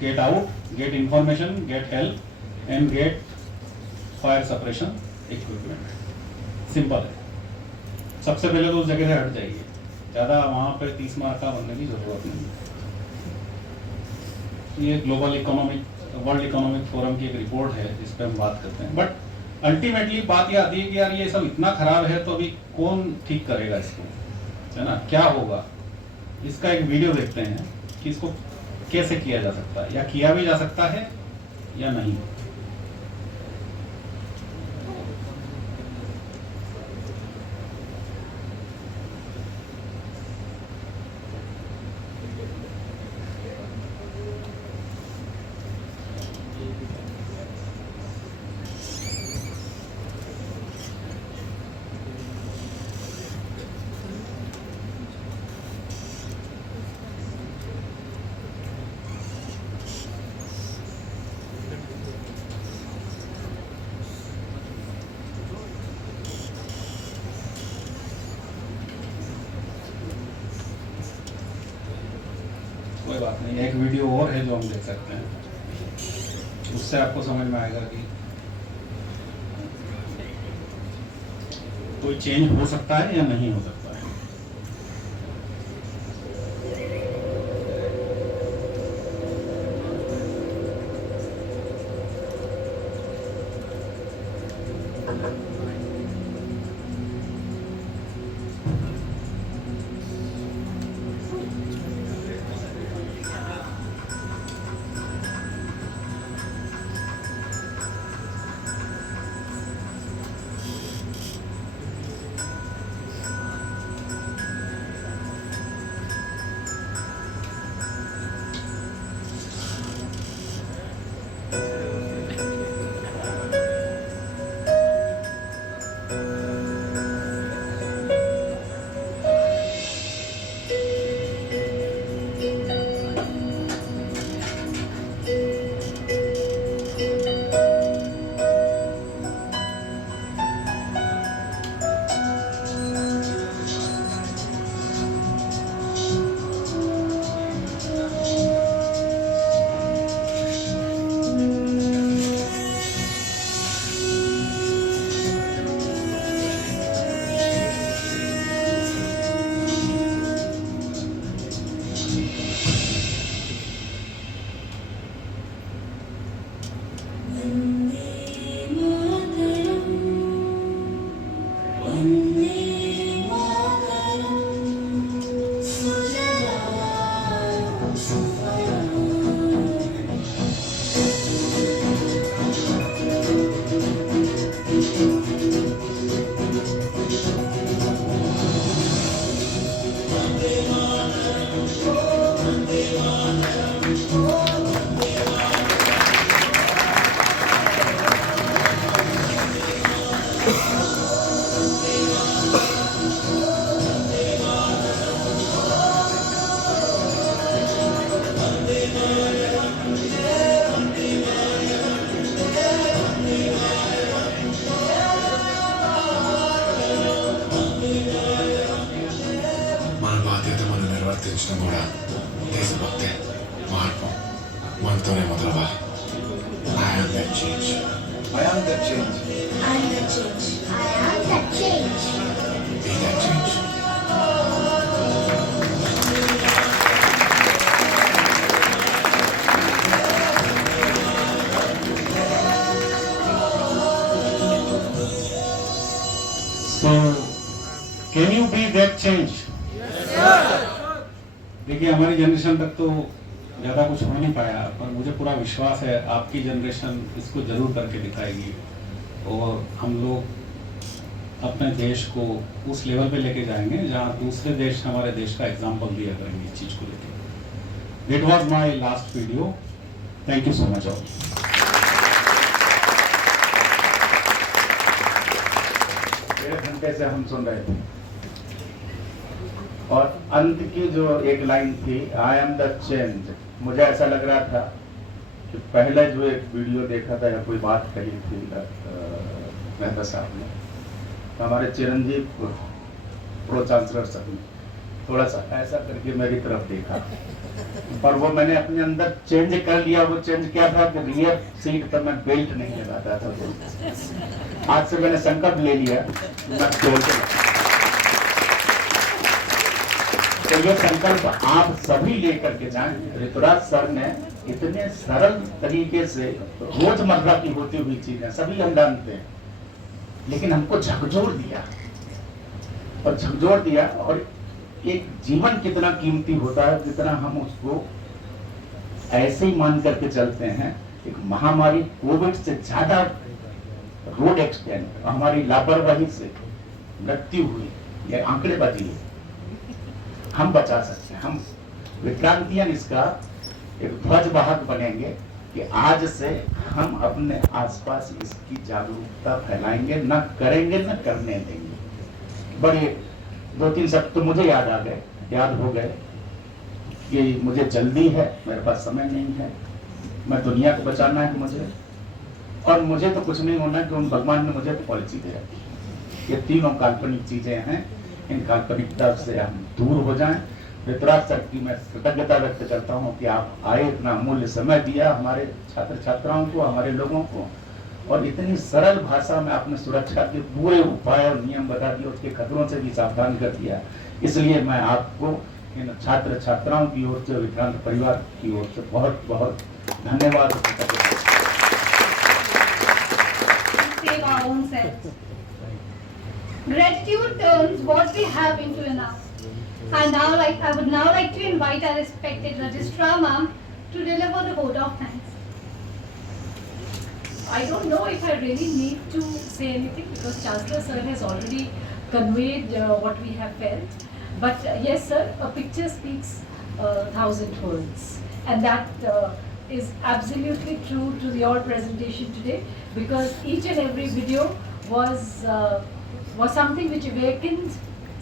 get out, get information, get help and get fire suppression equipment. Simple है। सबसे पहले तो उस जगह से हट जाइए, ज़्यादा वहाँ पे 30 मार्क का बनने की ज़रूरत नहीं है। ये global economic, world economic forum की एक रिपोर्ट है जिस पर हम बात करते हैं। बट अल्टीमेटली बात ये आती है कि यार ये सब इतना खराब है तो अभी कौन ठीक करेगा इसको, है ना, क्या होगा। इसका एक वीडियो देखते हैं कि इसको कैसे किया जा सकता है, या किया भी जा सकता है या नहीं। कोई बात नहीं, एक वीडियो और है जो हम देख सकते हैं, उससे आपको समझ में आएगा कि कोई चेंज हो सकता है या नहीं हो सकता है। నిర్వర్తించడం కూడా దేశభక్తే మార్పు మనతోనే మొదలవ్వాలి. I am that change. I am that change. I am that change. I am that change. Be that change. So, can you be that change? देखिए हमारी जनरेशन तक तो ज़्यादा कुछ हो नहीं पाया, पर मुझे पूरा विश्वास है आपकी जनरेशन इसको जरूर करके दिखाएगी और हम लोग अपने देश को उस लेवल पे लेके जाएंगे जहाँ दूसरे देश हमारे देश का एग्जाम्पल दिया करेंगे इस चीज़ को लेके। It was my last video. Thank you so much all. 1.5 घंटे से हम सुन रहे थे और अंत की जो एक लाइन थी, आई एम द चेंज, मुझे ऐसा लग रहा था कि पहले जो एक वीडियो देखा था या कोई बात कही थी मेहता साहब ने, तो हमारे चिरंजीव प्रो चांसलर साहब ने थोड़ा सा ऐसा करके मेरी तरफ देखा और वो मैंने अपने अंदर चेंज कर लिया। वो चेंज क्या था कि रियर सीट पर मैं बेल्ट नहीं लगाता था, तो आज से मैंने संकल्प ले लिया मैं बेल्ट। तो ये संकल्प आप सभी लेकर के जाएं। ऋतुराज सर ने इतने सरल तरीके से रोजमर्रा की होती हुई चीजें सभी हम जानते हैं, लेकिन हमको झकझोर दिया और झकझोर दिया। और एक जीवन कितना कीमती होता है जितना हम उसको ऐसे ही मान करके चलते हैं। एक महामारी कोविड से ज्यादा रोड एक्सीडेंट हमारी लापरवाही से मृत्यु हुई, ये आंकड़ेबाजी है, हम बचा सकते हैं। हम विक्रांतियन इसका एक ध्वजवाहक बनेंगे कि आज से हम अपने आसपास इसकी जागरूकता फैलाएंगे, न करेंगे न करने देंगे। बड़े 2-3 शब्द तो मुझे याद हो गए कि मुझे जल्दी है, मेरे पास समय नहीं है, मैं दुनिया को बचाना है मुझे, और मुझे तो कुछ नहीं होना कि उन भगवान ने मुझे तो पॉलिसी दे रखी है। ये तीनों काल्पनिक चीजें हैं, इन काल्पनिकता से हम दूर हो जाएं। ऋतुराज सर की मैं कृतज्ञता व्यक्त करता हूँ कि आप आए, इतना अमूल्य समय दिया हमारे छात्र छात्राओं को, हमारे लोगों को, और इतनी सरल भाषा में आपने सुरक्षा के पूरे उपाय और नियम बता दिए, उसके खतरों से भी सावधान कर दिया। इसलिए मैं आपको इन छात्र छात्राओं की ओर से, विक्रांत परिवार की ओर से बहुत बहुत धन्यवाद। Save our own selves. Gratitude turns what we have into enough. I would now like to invite our respected Registrar Ma'am to deliver the vote of thanks. I don't know if I really need to say anything because Chancellor Sir has already conveyed what we have felt. But yes, sir, a picture speaks 1,000 words, and that is absolutely true to your presentation today, because each and every video was something which awakened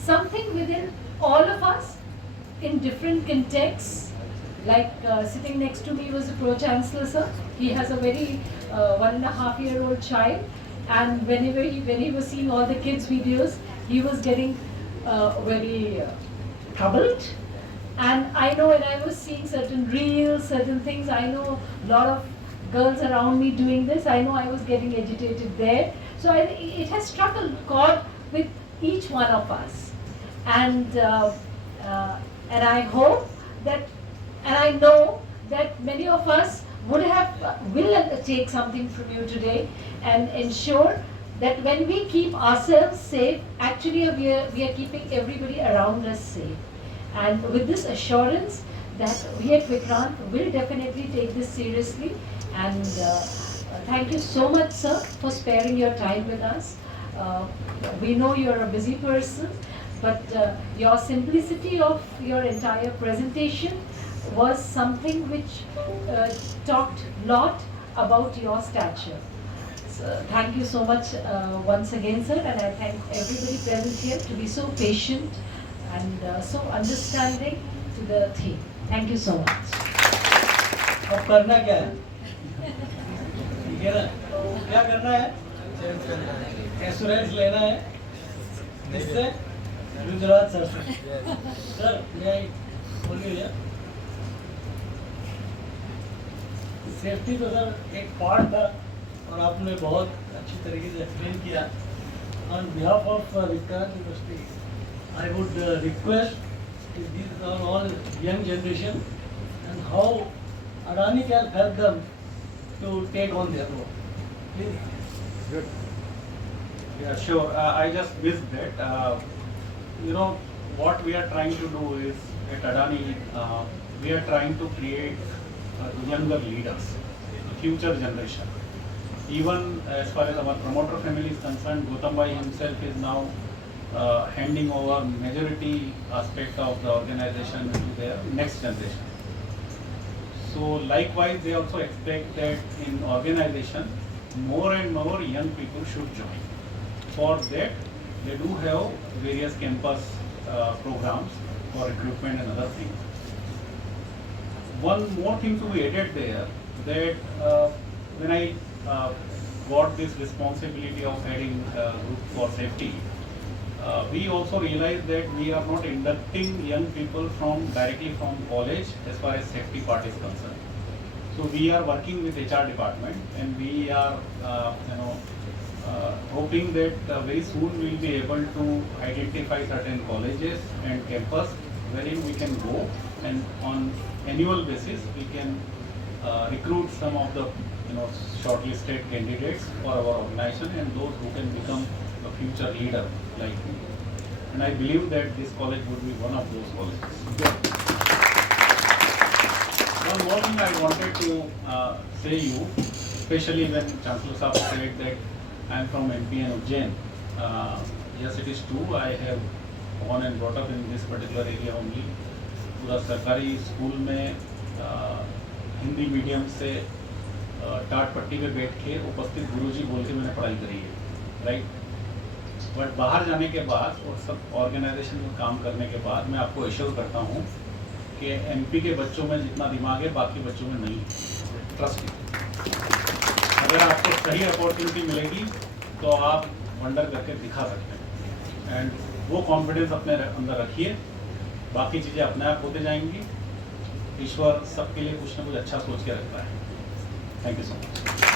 something within all of us in different contexts. Like sitting next to me was the Pro Chancellor Sir. He has a very 1.5-year-old child, and when he was seeing all the kids' videos, he was getting very troubled. And I know when I was seeing certain reels, certain things, I know a lot of girls around me doing this, I know I was getting agitated there. So it has struck a chord with each one of us. And I hope that, and I know that many of us will take something from you today and ensure that when we keep ourselves safe, actually we are keeping everybody around us safe. And with this assurance that we at Vikrant will definitely take this seriously. And thank you so much, sir, for sparing your time with us. We know you're a busy person, but your simplicity of your entire presentation was something which talked a lot about your stature. So thank you so much once again, sir, and I thank everybody present here to be so patient and so understanding to the theme. Thank you so much. अब करना क्या है? ठीक है ना? क्या करना है? एश्योरेंस लेना है, जिससे गुजरात सर मैं बोलिए सेफ्टी तो सर एक पार्ट था और आपने बहुत अच्छी तरीके से एक्सप्लेन किया. On behalf of Vikrant University, I would request these are all young generation and how Adani can help them to take on their role. Please. Good. Yeah, sure. I just missed that. You know, what we are trying to do is at Adani, we are trying to create younger leaders, the future generation. Even as far as our promoter family is concerned, Gautam Bhai himself is now handing over majority aspect of the organization to their next generation. So likewise, they also expect that in organization, more and more young people should join. For that, they do have various campus programs for recruitment and other things. One more thing to be added there, that when I got this responsibility of heading group for safety, we also realized that we are not inducting young people directly from college as far as safety part is concerned. So we are working with HR department, and we are hoping that very soon we will be able to identify certain colleges and campus wherein we can go, and on annual basis we can recruit some of the shortlisted candidates for our organization, and those who can become a future leader like me. And I believe that this college would be one of those colleges. One more thing I wanted to say you, especially when Chancellor Saab said that I am from MP and Ujjain. Yes, it is true. I have born and brought up in this particular area only. पूरा सरकारी school में Hindi medium से टाट पट्टी पे बैठ के उपस्थित गुरुजी बोल के मैंने पढ़ाई करी है, राइट। बट बाहर जाने के बाद और सब ऑर्गेनाइजेशन में काम करने के बाद मैं आपको एश्योर करता हूँ कि एमपी के बच्चों में जितना दिमाग है बाकी बच्चों में नहीं। ट्रस्ट मी, अगर आपको सही अपॉर्चुनिटी मिलेगी तो आप वंडर करके दिखा सकते हैं, एंड वो कॉन्फिडेंस अपने अंदर रखिए, बाकी चीज़ें अपने आप होते जाएंगी। ईश्वर सबके लिए कुछ ना कुछ अच्छा सोच के रखता है। Thank you so much.